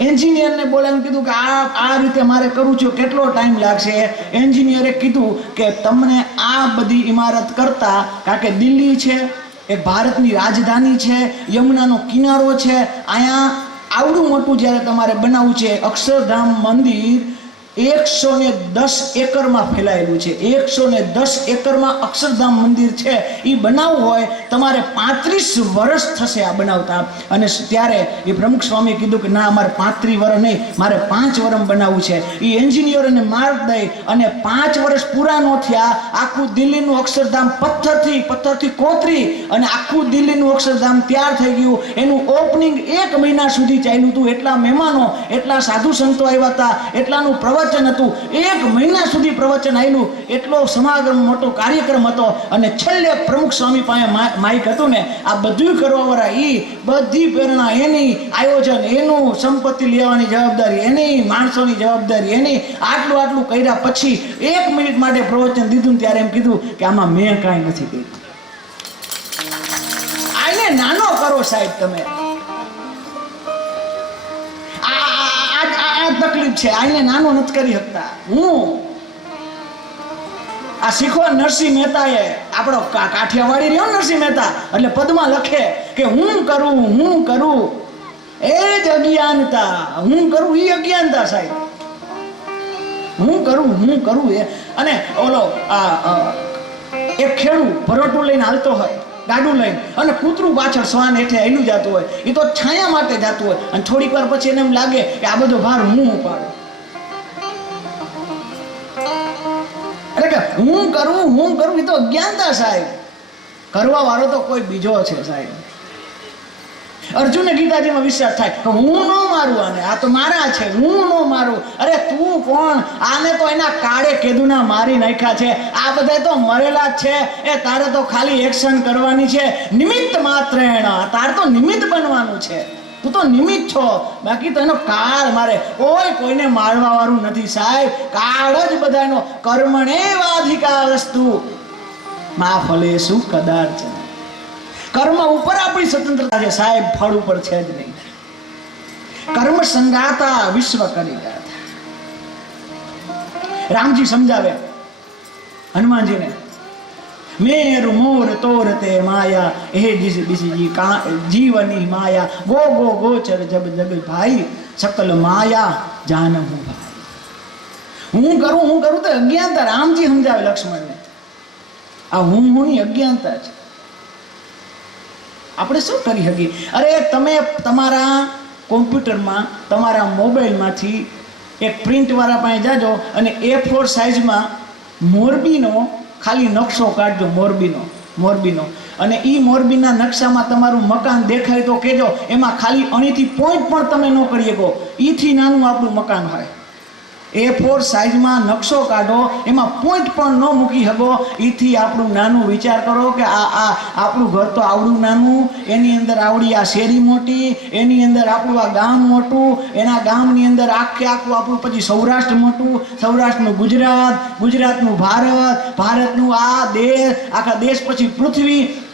એન્જિનિયરને બોલાવીને કીધું કે આ રીતે મારે કરવું છે, કેટલો ટાઈમ લાગશે? એન્જિનિયરે કીધું કે તમને આ બધી ઇમારત કરતા, કારણ કે દિલ્હી છે એક ભારતની રાજધાની છે, યમુનાનો કિનારો છે, અહીંયા આવડું મોટું જ્યારે તમારે બનાવવું છે, અક્ષરધામ મંદિર 110 એકરમાં ફેલાયેલું છે. 110 એકરમાં અક્ષરધામ મંદિર છે, એ બનાવવું હોય તમારે 35 વર્ષ થશે આ બનાવતા. અને ત્યારે એ પ્રમુખ સ્વામીએ કીધું કે ના, અમારે 35 વર્ષ નહીં, મારે 5 વર્ષ બનાવવું છે. એ એન્જિનિયરોને માર્ક દઈ અને 5 વર્ષ પૂરા ન થયા, આખું દિલ્હીનું અક્ષરધામ પથ્થરથી કોતરી અને આખું દિલ્હીનું અક્ષરધામ તૈયાર થઈ ગયું. એનું ઓપનિંગ 1 મહિના સુધી ચાલ્યું હતું. એટલા મહેમાનો, એટલા સાધુ સંતો આવ્યા હતા, એટલાનું પ્રવચન હતું. 1 મહિના સુધી પ્રવચન આવ્યું. એટલો સમાગમ મોટો કાર્યક્રમ હતો. અને છેલ્લે પ્રમુખ સ્વામી પાસે માઇક હતું ને, આ બધું કરવાવાળા એ બધી પ્રેરણા એની, આયોજન એનું, સંપત્તિ લેવાની જવાબદારી એની, માણસોની જવાબદારી એની. આટલું કર્યા પછી 1 મિનિટ માટે પ્રવચન દીધું, ત્યારે એમ કીધું કે આમાં મેં કાંઈ નથી કર્યું. આને નાનો કરો સાહેબ તમે. આ તકલીફ છે, આને નાનો નથી કરી શકતા. હું આ શીખો નરસિંહ મહેતાએ, આપણો કાઠિયાવાડી રહ્યો નરસિંહ મહેતા, એટલે પદમાં લખે કે હું કરું એ જ અજ્ઞાનતા. હું કરું એ અજ્ઞાનતા સાહેબ. હું કરું એ. અને ઓલો એક ખેડૂત ભરોટું લઈને હાલતો હોય, ગાડું લઈને, અને કૂતરું પાછળ શ્વાન હેઠે હેલું જતું હોય, એ તો છાયા માટે જતું હોય. અને થોડીક વાર પછી એને એમ લાગે કે આ બધો ભાર હું ઉપાડું. એટલે કે હું કરું એ તો અજ્ઞાનતા સાહેબ. કરવા વાળો તો કોઈ બીજો છે સાહેબ. અર્જુનને ગીતાજીમાં વિશ્વાસ થાય કે હું ન મારું આને, આ તો મારા છે, હું ન મારું. અરે તું કોણ? આને તો એના કાળે કેદુના મારી નાખ્યા છે, આ બધા તો મરેલા જ છે. એ તારે તો ખાલી એક્શન કરવાની છે, નિમિત્ત માત્ર. તારે તો નિમિત્ત બનવાનું છે, તું તો નિમિત્ત છો. બાકી તો એનો કાળ મારે, કોઈને મારવા વાળું નથી સાહેબ. કાળ જ બધાનો. કર્મણેવાધિકારસ્તુ મા ફલેષુ કદાચન. કર્મ ઉપર આપણી સ્વતંત્રતા છે સાહેબ, ફળ ઉપર છે જ નહીં. કર્મ સંગાતા વિશ્વ કરી ગયા. રામજી સમજાવે હનુમાનજીને, મેરુ મોર તોરતે માયા હે જીજી જીવની માયા ગો ગોચર જબ જગ ભાઈ સકલ માયા જાનહુ ભાઈ. હું કરું તો અજ્ઞાનતા. રામજી સમજાવે લક્ષ્મણને, આ હું અજ્ઞાનતા છે. આપણે શું કરી શકીએ? અરે તમે તમારા કોમ્પ્યુટરમાં, તમારા મોબાઈલમાંથી એક પ્રિન્ટવાળા પાસે જાજો અને A4 સાઇઝમાં મોરબીનો ખાલી નકશો કાઢજો. મોરબીનો અને એ મોરબીના નકશામાં તમારું મકાન દેખાય તો કહેજો. એમાં ખાલી અણીથી પોઈન્ટ પણ તમે ન કરી શકો. ઈથી નાનું આપણું મકાન હોય. A4 સાઇઝમાં નકશો કાઢો, એમાં પોઈન્ટ પણ ન મૂકી શકો. એથી આપણું નાનું વિચાર કરો કે આ આપણું ઘર તો આવડું નાનું, એની અંદર આવડી આ શેરી મોટી, એની અંદર આપણું આ ગામ મોટું, એના ગામની અંદર આખું આપણું પછી સૌરાષ્ટ્ર મોટું, સૌરાષ્ટ્રનું ગુજરાત, ગુજરાતનું ભારત, ભારતનું આ દેશ, આખા દેશ પછી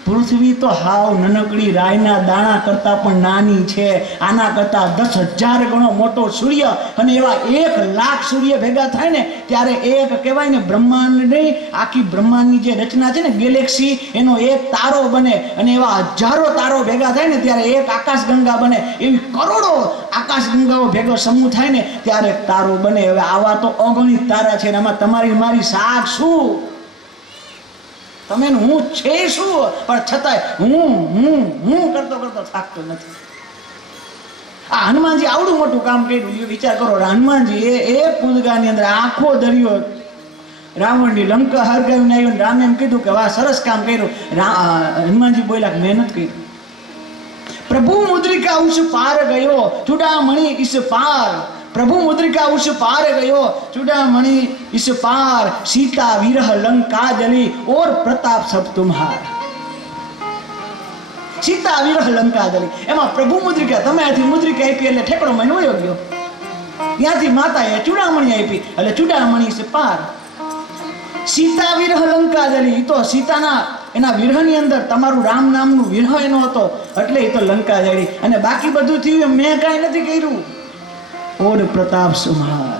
પૃથ્વી તો હાવ નનકડી રાયના દાણા કરતાં પણ નાની છે. આના કરતાં 10,000 ગણો મોટો સૂર્ય. અને એવા 1,00,000 સૂર્ય ભેગા થાય ને ત્યારે એક કહેવાય ને બ્રહ્માંડ નહીં, આખી બ્રહ્માંડની જે રચના છે ને ગેલેક્સી, એનો એક તારો બને. અને એવા હજારો તારો ભેગા થાય ને ત્યારે એક આકાશગંગા બને. એવી કરોડો આકાશગંગાઓ ભેગો સમૂહ થાય ને ત્યારે એક તારો બને. હવે આવા તો અગણિત તારા છે. આમાં તમારી મારી સાખ શું? તમે હું છે શું? પણ છતાંય હું કરતો થાકતો નથી. આ હનુમાનજી આવડું મોટું કામ કર્યું. એ વિચાર કરો, હનુમાનજી એ પૂદગાની અંદર આખો દરિયો રાવણની લંકા હરગાવીને આવ્યો. રામે એમ કીધું કે વાહ સરસ કામ કર્યું. હનુમાનજી બોલ્યા મહેનત કરી. પ્રભુ મુદ્રિકા ઉસ પાર ગયો ચૂડામણી ઇસ પાર. પ્રભુ મુદ્રિકા ઉસ પાર ગયો ચૂડામણી ઇસ પાર. સીતા વિરહ લંકા જલી ઓર પ્રતાપ સબ તુમ્હાર. સીતા વિરહ લંકા જલી, એમાં પ્રભુ મુદ્રિકા, તમે આથી મુદ્રિકા આપી એટલે ઠેકડો મહિનો વયો ગયો. ત્યાંથી માતાએ ચૂડામણી આપી એટલે ચૂડામણી ઇસ પાર. સીતા વિરહ લંકા જલી, તો સીતાના એના વિરહની અંદર તમારું રામ નામનું વિરહ એનો હતો એટલે એ તો લંકા જડી. અને બાકી બધું થયું મેં કાંઈ નથી કર્યું. ઓર પ્રતાપ સુમાર,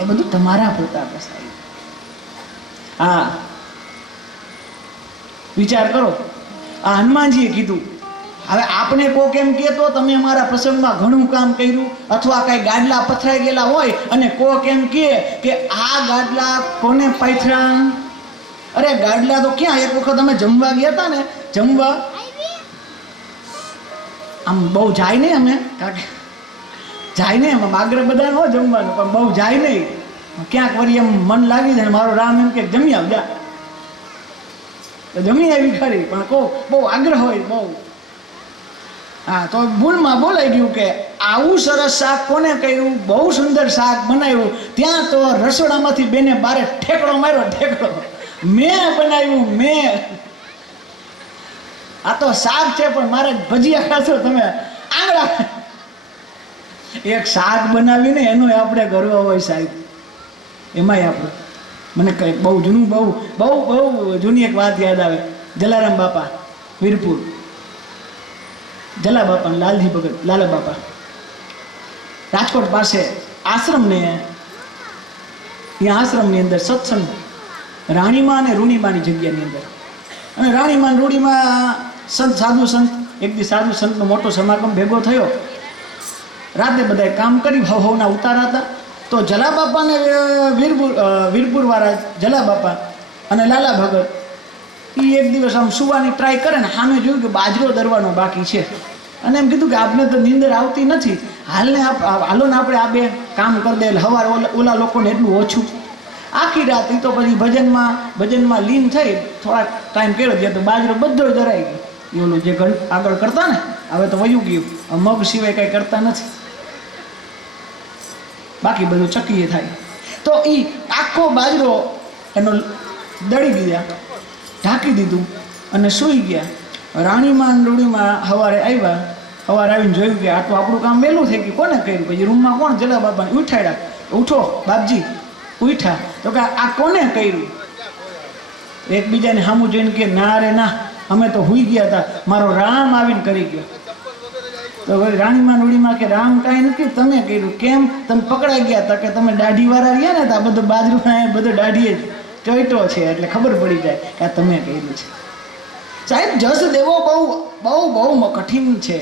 એ બધું તમારા પ્રતાપ સાહેબ. હા, વિચાર કરો, આ હનુમાનજીએ કીધું. હવે આપણે કોક એમ કહેતો તમે અમારા પ્રસંગમાં ઘણું કામ કર્યું, અથવા કઈ ગાડલા પથરાઈ ગયેલા હોય અને કોક એમ કહે કે આ ગાડલા કોને પાથરા. અરે ગાડલા તો ક્યાં, એક વખત અમે જમવા ગયા હતા ને, જમવા આમ બહુ જાય નહીં અમે, કારણ જાય નહીં એમાં આગ્રહ બધા ન જમવાનું, પણ બહુ જાય નહીં. ક્યાંક વળી એમ મન લાગી જાય, મારો રામ એમ કે જમી આવજા, જમી આવી ખરી, પણ કહો બહુ આગ્રહ હોય બહુ. હા, તો ભૂલમાં બોલાઈ ગયું કે આવું સરસ શાક કોને કર્યું, બહુ સુંદર શાક બનાવ્યું. ત્યાં તો રસોડામાંથી બેને બારે ઠેકડો માર્યો, ઠેકડો મેં બનાવ્યું, મેં. આ તો શાક છે પણ મારે ભજીયા ખાશો તમે આંગળા. એક શાક બનાવીને એનો આપણે ગર્વ હોય સાહેબ. એમાંય આપણે મને કંઈક બહુ જૂનું બહુ બહુ બહુ જૂની એક વાત યાદ આવે. જલારામ બાપા વીરપુર, જલા બાપા લાલજી ભગત, લાલા બાપા રાજકોટ પાસે આશ્રમને, ત્યાં આશ્રમની અંદર સત્સંગ રાણીમાં અને રૂણીમાની જગ્યાની અંદર. અને રાણીમાં અને રૂણીમાં સંત સાધુ સંત, એક દી સાધુ સંતનો મોટો સમાગમ ભેગો થયો. રાતે બધાએ કામ કરી, હવના ઉતારા હતા. તો જલા બાપાને વીરપુર વાળા જલા બાપા અને લાલા ભગત એ એક દિવસ આમ સુવાની ટ્રાય કરે ને, સામે જોયું કે બાજરો દરવાનો બાકી છે. અને એમ કીધું કે આપણે તો નીંદર આવતી નથી, હાલો ને આપણે આ બે કામ કરી દે. હવાર ઓલા લોકોને એટલું ઓછું. આખી રાત એ તો પછી ભજનમાં લીન થઈ, થોડાક ટાઈમ કર્યો ત્યાં તો બાજરો બધો દરાઈ ગયો. એ ઓલું જે આગળ કરતા ને, હવે તો વયું ગયું, મગ સિવાય કંઈ કરતા નથી, બાકી બધું ચકીએ થાય. તો એ આખો બાજરો એનો દળી દીધા, ઢાંકી દીધું અને સૂઈ ગયા. રાણીમાં રૂડીમાં સવારે આવ્યા. સવારે આવીને જોયું કે આ તો આપણું કામ વહેલું થઈ ગયું, કોને કર્યું. પછી રૂમમાં કોણ, જલા બાપાને ઉઠાડ્યા. ઉઠો બાપજી, ઉઠા. તો કે આ કોને કર્યું. એકબીજાને સામું જોઈને કે ના રે ના, અમે તો હુઈ ગયા હતા, મારો રામ આવીને કરી ગયો. તો રાણીમાં રૂડીમાં કે રામ કાંઈ નથી, તમે કર્યું. કેમ, તમે પકડાઈ ગયા હતા કે તમે દાઢીવાળા રહ્યા ને, તો આ બધું બાજરું બધું દાઢીએ ચોઈટો છે એટલે ખબર પડી જાય કે આ તમે કર્યું છે. સાહેબ જસ દેવો બહુ બહુ બહુ કઠિન છે.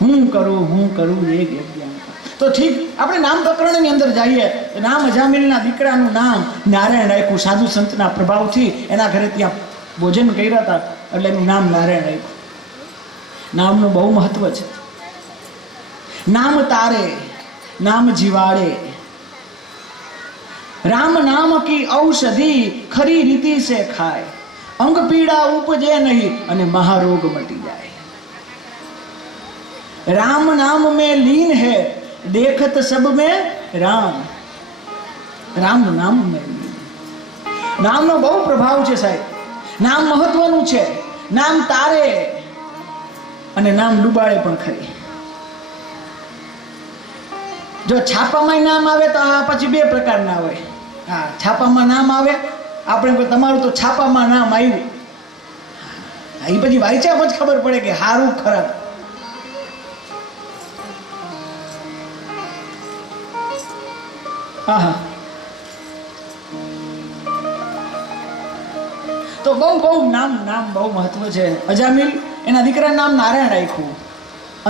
હું કરું એક જ્ઞાન. તો ઠીક, આપણે નામ પ્રકરણની અંદર જઈએ. નામ અજામિલના દીકરાનું નામ નારાયણ રાખ્યું. સાધુ સંતના પ્રભાવથી એના ઘરે ત્યાં ભોજન કર્યા હતા એટલે એનું નામ નારાયણ રાખ્યું. નામનું બહુ મહત્વ છે. નામ તારે નામ જીવાડે, રામ નામ કી ઔષધિ ખરી રીતિ સે ખાય, અંગ પીડા ઉપજે નહીં અને મહારોગ મટી જાય. राम नाम में लीन है देखत सब में राम. राम नाम में लीन. નામનો બહુ પ્રભાવ છે સાહેબ. નામ મહત્વનું છે. નામ તારે અને નામ ડૂબાડે પણ ખરી. જો છાપામાં નામ આવે તો આ પછી બે પ્રકારના હોય. હા, છાપામાં નામ આવે, આપણે તમારું તો છાપામાં નામ આવ્યું, એ પછી વાંચ્યા પછી ખબર પડે કે સારું ખરાબ. હા હા, તો બહુ નામ બહુ મહત્વ છે. અજામિલ એના દીકરાનું નામ નારાયણ રાખ્યું.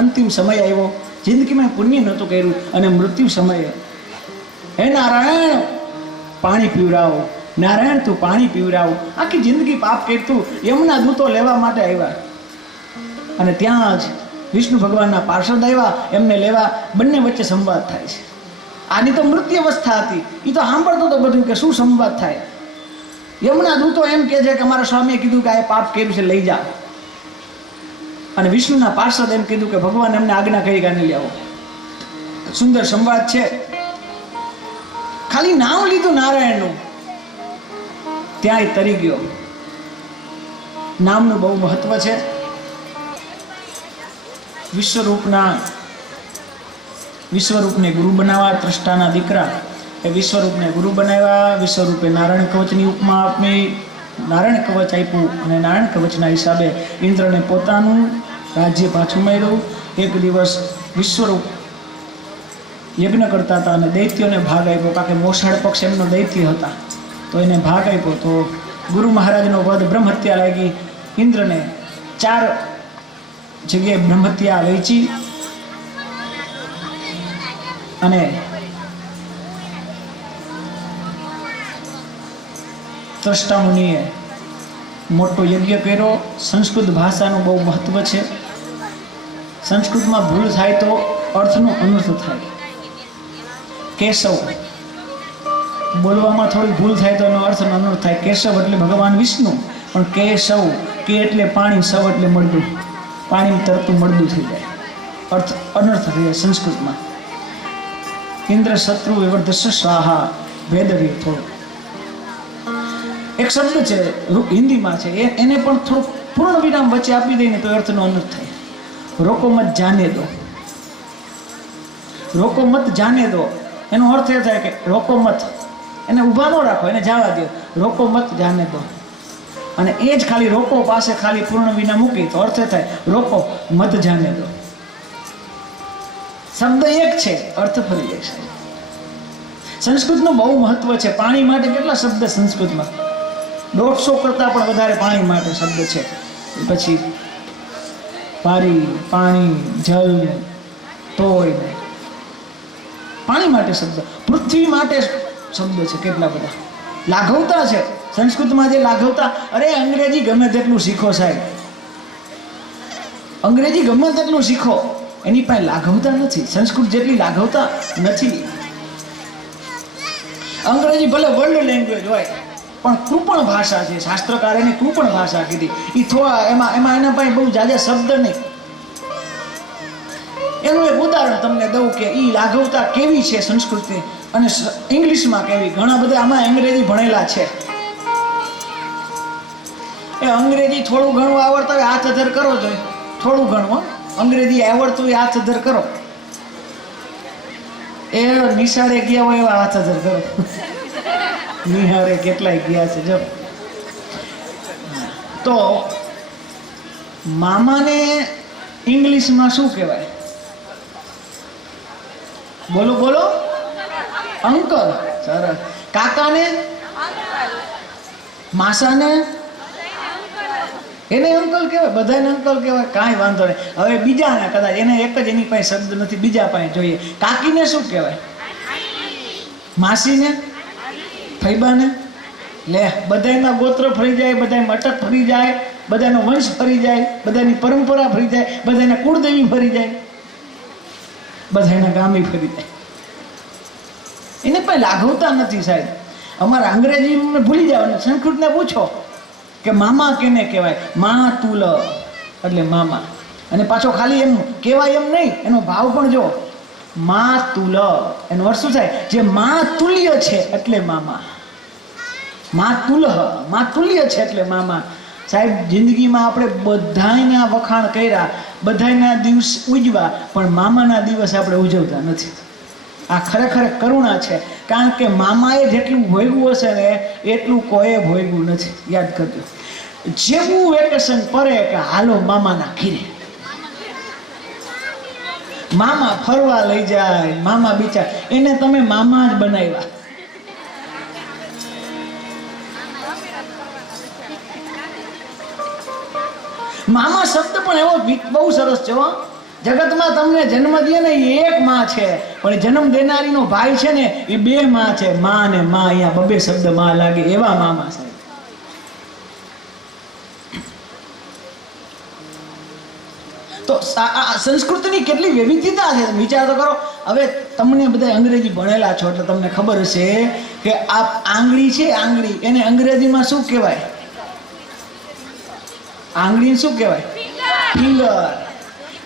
અંતિમ સમય આવ્યો, જિંદગીમાં પુણ્ય નહોતું કર્યું અને મૃત્યુ સમયે હે નારાયણ પાણી પીવડાવો, નારાયણ તું પાણી પીવડાવો. આખી જિંદગી પાપ કરતું. યમુના દૂતો લેવા માટે આવ્યા અને ત્યાં જ વિષ્ણુ ભગવાનના પાર્ષદ આવ્યા, એમને લેવા, બંને વચ્ચે સંવાદ થાય છે. આની તો મૃત્યુ અવસ્થા હતી, એ તો સાંભળતો હતો બધું કે શું સંવાદ થાય. યમના દૂતો એમ કહે છે કે અમારા સ્વામીએ કીધું કે આ પાપ કર્યું છે, લઈ જાઓ. અને વિષ્ણુના પાર્ષદ એમ કીધું કે ભગવાન એમને આજ્ઞા કરી કે આને લઈ આવો. સુંદર સંવાદ છે. ખાલી નામ લીધું નારાયણનું, ત્યાંય તરી ગયો. નામનું બહુ મહત્વ છે. વિશ્વરૂપને ગુરુ બનાવવા, ત્રષ્ટાના દીકરા એ વિશ્વરૂપને ગુરુ બનાવ્યા. વિશ્વરૂપે નારાયણ કવચની ઉપમા આપી, નારાયણ કવચ આપ્યું, અને નારાયણ કવચના હિસાબે ઇન્દ્રને પોતાનું રાજ્ય પાછું મળ્યું. એક દિવસ વિશ્વરૂપ યજ્ઞ કરતા હતા અને દૈત્યોને ભાગ આપ્યો, કારણ કે મોસાળ પક્ષ એમનો દૈત્ય હતા, તો એને ભાગ આપ્યો. તો ગુરુ મહારાજનો વધ, બ્રહ્મહત્યા લાગી. ઇન્દ્રને 4 જગ્યાએ બ્રહ્મહત્યા વહેંચી અને ત્રષ્ટા મુનિએ મોટો યજ્ઞ કર્યો. સંસ્કૃત ભાષાનું બહુ મહત્વ છે. સંસ્કૃતમાં ભૂલ થાય તો અર્થનો અનર્થ થાય. કેશવ બોલવામાં થોડી ભૂલ થાય તો એનો અર્થનો અનર્થ થાય. કેશવ એટલે ભગવાન વિષ્ણુ, પણ કેશવ, કે એટલે પાણી, સવ એટલે મળદું, પાણી તરતું મળદું થઈ જાય, અર્થ અનર્થ થઈ જાય સંસ્કૃતમાં. ઇન્દ્ર શત્રુ વિવર્ધસ્ય સ્વાહા, ભેદવી થોડું એક શબ્દ છે હિન્દીમાં છે, એને પણ થોડું પૂર્ણ વિરામ વચ્ચે આપી દઈને તો અર્થનો અનર્થ થાય. રોકો મત જાને દો, રોકો મત જાને દો, એનો અર્થ એ થાય કે રોકો મત, એને ઊભા ન રાખો, એને જવા દો, રોકો મત જાને દો. અને એ જ ખાલી રોકો પાસે ખાલી પૂર્ણ વિના મૂકી તો અર્થ એ થાય રોકો મત જાને દો. શબ્દ એક છે, અર્થ ફરી જાય છે. સંસ્કૃતનું બહુ મહત્વ છે. પાણી માટે કેટલા શબ્દ સંસ્કૃતમાં? 150 કરતાં પણ વધારે પાણી માટે શબ્દ છે. પછી પારી, પાણી, જલ, તોય, પાણી માટે શબ્દ. પૃથ્વી માટે શબ્દ છે કેટલા બધા. લાઘવતા છે સંસ્કૃતમાં, જે લાઘવતા, અરે અંગ્રેજી ગમે તેટલું શીખો સાહેબ, અંગ્રેજી ગમે તેટલું શીખો, એની પાસે લાઘવતા નથી. સંસ્કૃત જેટલી લાઘવતા નથી. અંગ્રેજી ભલે વર્લ્ડ લેંગ્વેજ હોય, પણ કૃપણ ભાષા છે. શાસ્ત્રકારે એને કૃપણ ભાષા કીધી. એ થોડા એમાં એના પાસે બહુ જાજા શબ્દ નહીં. એનું એક ઉદાહરણ તમને દઉં કે એ લાઘવતા કેવી છે સંસ્કૃતની અને ઇંગ્લિશમાં કેવી. ઘણા બધા આમાં અંગ્રેજી ભણેલા છે. એ અંગ્રેજી થોડું ઘણું આવડતા હોય હાથ અધર કરો જોઈએ, થોડું ઘણું અંગ્રેજી આવડતું હોય હાથ અધર કરો. એ નિશાળે ગયા હોય એવા હાથ અધર કરો. નિહારે કેટલાય ગયા છે જો. તો મામાને ઇંગ્લિશમાં શું કહેવાય? બોલો બોલો. અંકલ. સરસ. કાકાને? માસાને? એને અંકલ કહેવાય, બધાને અંકલ કહેવાય, કાંઈ વાંધો નહીં. હવે બીજાને કદાચ એને એક જ એની પાસે શબ્દ નથી, બીજા પાસે જોઈએ. કાકીને શું કહેવાય? માસીને? ફૈબાને? લે, બધાના ગોત્ર ફરી જાય, બધામાં અટક ફરી જાય, બધાનો વંશ ફરી જાય, બધાની પરંપરા ફરી જાય, બધાના કુળદેવી ફરી જાય, બધાના ગામી ફરી જાય. એને પણ લાઘવતા નથી સાહેબ. અમારા અંગ્રેજી ભૂલી જાવ ને સંસ્કૃતને પૂછો કે મામા કેને કહેવાય? મા તુલ એટલે મામા. અને પાછો ખાલી એમ કહેવાય એમ નહીં, એનો ભાવ પણ જો. મા તુલ એનો અર્થ શું થાય? જે મા તુલ્ય છે એટલે મામા. મા તુલ, મા તુલ્ય છે એટલે મામા. સાહેબ, જિંદગીમાં આપણે બધાના વખાણ કર્યા, બધાના દિવસ ઉજવા, પણ મામાના દિવસ આપણે ઉજવતા નથી. આ ખરેખર કરુણા છે. કારણ કે મામાએ જેટલું ભોગવું હશે ને એટલું કોઈ ભોગવું નથી. યાદ કરજો. જેવું વેકેશન પડે કે હાલો મામાના ઘીરે, મામા ફરવા લઈ જાય, મામા બિચાર, એને તમે મામા જ બનાવ્યા. મામા શબ્દ પણ એવો બહુ સરસ છે હો. જગતમાં તમને જન્મ દે ને એ એક માં છે, પણ જન્મ દેનારીનો ભાઈ છે ને એ 2 માં છે. માં ને માં, અહીંયા 2 શબ્દ માં લાગે એવા મામા સાહેબ. તો આ સંસ્કૃતની કેટલી વિવિધતા છે, વિચાર તો કરો. હવે તમને બધા અંગ્રેજી ભણેલા છો એટલે તમને ખબર હશે કે આ આંગળી છે, આંગળી એને અંગ્રેજીમાં શું કહેવાય? આંગળીને શું કહેવાય? ફિંગર.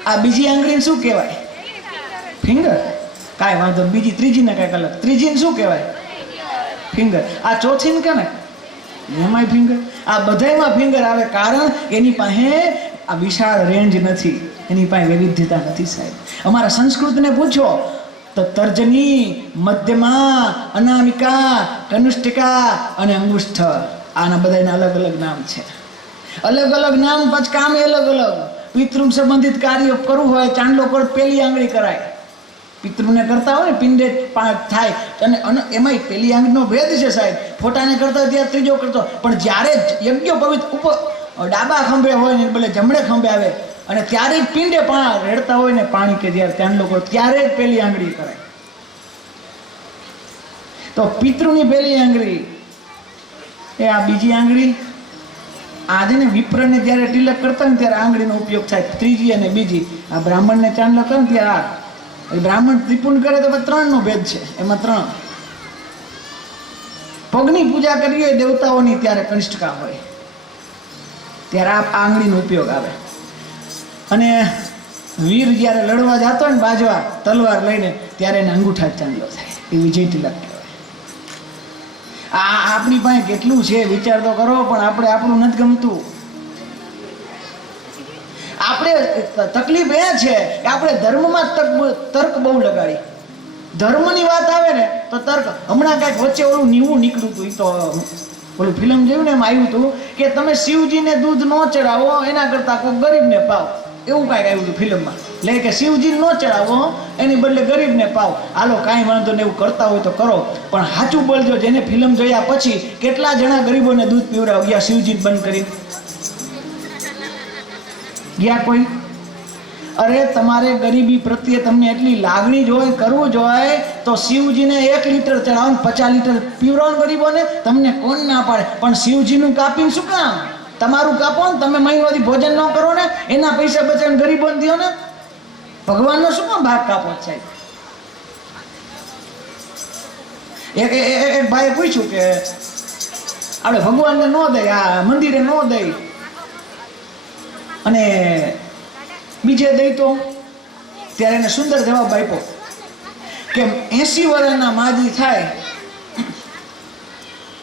આ બીજી આંગળીને શું કહેવાય? ફિંગર. કાંઈ વાંધો, બીજી ત્રીજીને કાંઈક અલગ. ત્રીજીને શું કહેવાય? ફિંગર. આ ચોથીને કે ને એમાંય ફિંગર. આ બધાયમાં ફિંગર આવે, કારણ એની પાસે આ વિશાળ રેન્જ નથી, એની પાસે વૈવિધ્યતા નથી સાહેબ. અમારા સંસ્કૃતને પૂછો તો તર્જની, મધ્યમા, અનામિકા, કનુષ્ટિકા અને અંગુષ્ઠ, આના બધાના અલગ અલગ નામ છે. અલગ અલગ નામ, પછી કામ એ અલગ અલગ. પિતૃ સંબંધિત કાર્ય કરવું હોય, ચાંદલો કર પેલી આંગળી કરાય. પિતૃને કરતા હોય ને પિંડે થાય, અને એમાંય પેલી આંગળીનો ભેદ છે સાહેબ. ફોટાને કરતા હોય ત્યારે ત્રીજો કરતો, પણ જ્યારે યજ્ઞ પવિત્ર ઉપર ડાબા ખંભે હોય ને ભલે જમણે ખંભે આવે, અને ત્યારે જ પિંડે રેડતા હોય ને પાણી કે જ્યારે ચાંદલો કરો ત્યારે જ પેલી આંગળી કરાય. તો પિતૃની પેલી આંગળી એ આ બીજી આંગળી. આજે ને વિપ્રને જ્યારે તિલક કરતા ને ત્યારે આંગળીનો ઉપયોગ થાય, ત્રીજી અને બીજી. આ બ્રાહ્મણને ચાંદલો કરે ને ત્યારે આ બ્રાહ્મણ ત્રિપુંડ કરે તો 3 નો ભેદ છે, એમાં 3. પગની પૂજા કરીએ દેવતાઓની ત્યારે કનિષ્ઠકા હોય, ત્યારે આ આંગળીનો ઉપયોગ આવે. અને વીર જ્યારે લડવા જતો હોય ને બાજવા તલવાર લઈને, ત્યારે એને અંગૂઠા ચાંદલો થાય, એ વિજય તિલક કહેવાય. આ આપણી પાસે કેટલું છે વિચાર તો કરો, પણ આપણે આપણું નથી ગમતું. આપણે તકલીફ એ છે કે આપણે ધર્મમાં તર્ક બહુ લગાડી. ધર્મની વાત આવે ને તો તર્ક. હમણાં કાંઈક વચ્ચે ઓલું નીવું નીકળ્યું હતું, એ તો ઓલું ફિલ્મ જોયું ને એમ આવ્યું હતું કે તમે શિવજીને દૂધ ન ચડાવો, એના કરતાં કોઈ ગરીબને પાવ, એવું કાંઈક આવ્યું હતું ફિલ્મમાં. એટલે કે શિવજીને ન ચડાવો, એની બદલે ગરીબને પાવ. હાલો કાંઈ વાંધો ને, એવું કરતા હોય તો કરો, પણ સાચું બોલજો. જેને ફિલ્મ જોયા પછી કેટલા જણા ગરીબોને દૂધ પીવડાવ ગયા શિવજી બંધ કરી ગયા? કોઈ? અરે તમારે ગરીબી પ્રત્યે તમને એટલી લાગણી જોઈએ, કરવું જોઈએ તો શિવજીને 1 લીટર ચડાવો, 50 લીટર પીવડાવો ગરીબોને. તમને કોણ ના પાડે? પણ શિવજીનું કાપીને શું કામ? તમારું કાપો ને, તમે મહિનોથી ભોજન ન કરો ને, એના પૈસા બચાવીને ગરીબોને દો ને. ભગવાનનો શું કામ ભાગ કાપો સાહેબ? એક ભાઈએ પૂછ્યું કે આપણે ભગવાનને ન દઈ, આ મંદિરે ન દઈ અને બીજે દઈ તો? ત્યારે એને સુંદર જવાબ આપ્યો કે 80 વર્ષના માજી થાય,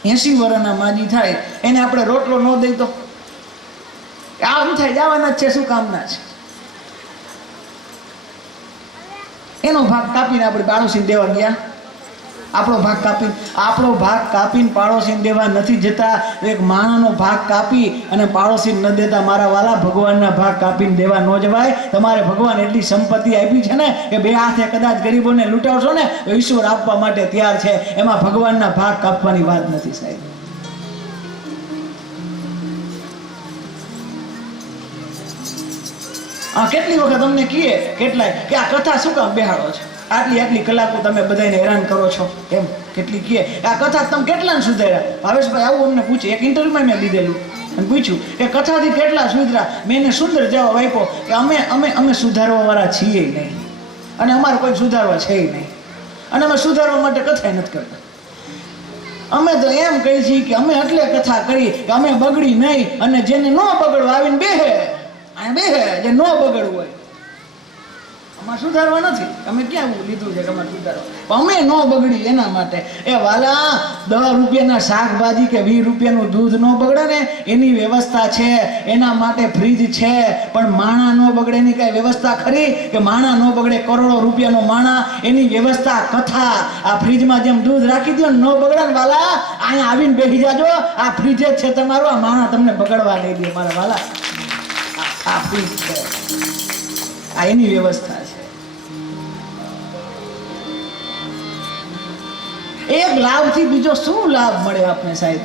80 વર્ષના માજી થાય એને આપણે રોટલો ન દઈ તો? આમ થાય, જવાના જ છે, શું કામના છે? એનો ભાગ કાપીને આપણે પાડોશીને દેવા ગયા. આપણો ભાગ કાપીને પાડોશીને દેવા નથી જતા. એક માણાનો ભાગ કાપી અને પાડોશીને ન દેતા મારા વાલા, ભગવાનના ભાગ કાપીને દેવા ન જવાય. તમારે ભગવાન એટલી સંપત્તિ આપી છે ને કે 2 હાથે કદાચ ગરીબોને લૂંટાવશો ને તો ઈશ્વર આપવા માટે તૈયાર છે. એમાં ભગવાનના ભાગ કાપવાની વાત નથી સાહેબ. કેટલી વખત તમને કહીએ કેટલાય કે આ કથા શું કામ બેહાડો છો, આટલી કલાકો તમે બધાને હેરાન કરો છો, એમ કેટલી કહીએ આ કથા તમે કેટલાને સુધાર્યા? ભાવેશભાઈ આવું અમને પૂછે, એક ઇન્ટરવ્યુમાં મેં લીધેલું અને પૂછ્યું કે કથાથી કેટલા સુધરા? મેં એને સુંદર જવાબ આપ્યો કે અમે સુધારવાવાળા છીએ નહીં, અને અમારે કોઈ સુધારવા છે નહીં, અને અમે સુધારવા માટે કથા નથી કરતા. અમે તો એમ કહી છીએ કે અમે એટલે કથા કરી કે અમે બગડી નહીં, અને જેને ન બગડવા આવીને બેહે જે ન બગડવું હોય અમારે સુધારવા નથી. અમે ક્યાં લીધું છે કે અમારે સુધારવા? અમે ન બગડી એના માટે. એ વાલા 10 રૂપિયાના શાકભાજી કે 20 રૂપિયાનું દૂધ ન બગડે ને એની વ્યવસ્થા છે, એના માટે ફ્રીજ છે. પણ માણા ન બગડે એની કઈ વ્યવસ્થા ખરી? કે માણા ન બગડે, કરોડો રૂપિયાનો માણા, એની વ્યવસ્થા કથા. આ ફ્રીજમાં જેમ દૂધ રાખી દો ન બગડે ને વાલા, અહીંયા આવીને બેસી જાજો, આ ફ્રીજ જ છે તમારું, આ માણા તમને બગડવા નહીં દે મારા વાલા. આ ફ્રીજ છે, આ એની વ્યવસ્થા છે. એક લાભથી બીજો શું લાભ મળે આપને સાહેબ?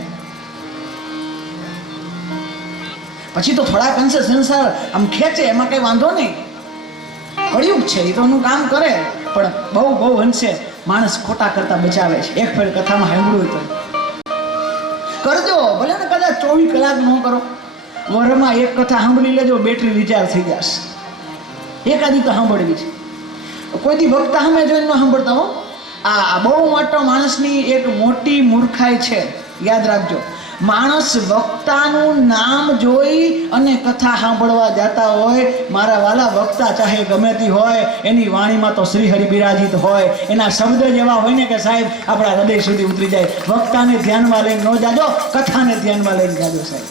પછી તો થોડાક અંશે સંસાર આમ ખેંચે, એમાં કઈ વાંધો નહીં, કળિયુગ છે એ તો એનું કામ કરે, પણ બહુ અંશે માણસ ખોટા કરતા બચાવે છે. એક ફેર કથામાં સાંભળ્યું તો કરજો, ભલે ને કદાચ 24 કલાક ન કરો, વરમાં એક કથા સાંભળી લેજો, બેટરી રિચાર્જ થઈ જશે. એકાદી તો સાંભળવી છે. કોઈ દી વક્તા સામે જોઈને ન સાંભળતા હો. આ બહુ મોટો માણસની એક મોટી મૂર્ખાઈ છે, યાદ રાખજો. માણસ વક્તાનું નામ જોઈ અને કથા સાંભળવા જતા હોય, મારા વાલા વક્તા ચાહે ગમે તે હોય, એની વાણીમાં તો શ્રીહરિ બિરાજિત હોય, એના શબ્દ જ એવા હોય ને કે સાહેબ આપણા હૃદય સુધી ઉતરી જાય. વક્તાને ધ્યાનમાં લઈને ન જાજો, કથાને ધ્યાનમાં લઈને જાજો સાહેબ.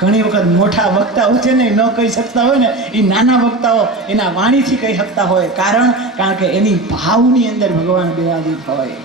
ઘણી વખત મોટા વક્તાઓ છે ને ન કહી શકતા હોય ને, એ નાના વક્તાઓ એના વાણીથી કહી શકતા હોય. કારણ કે એની ભાવની અંદર ભગવાન બિરાજિત હોય.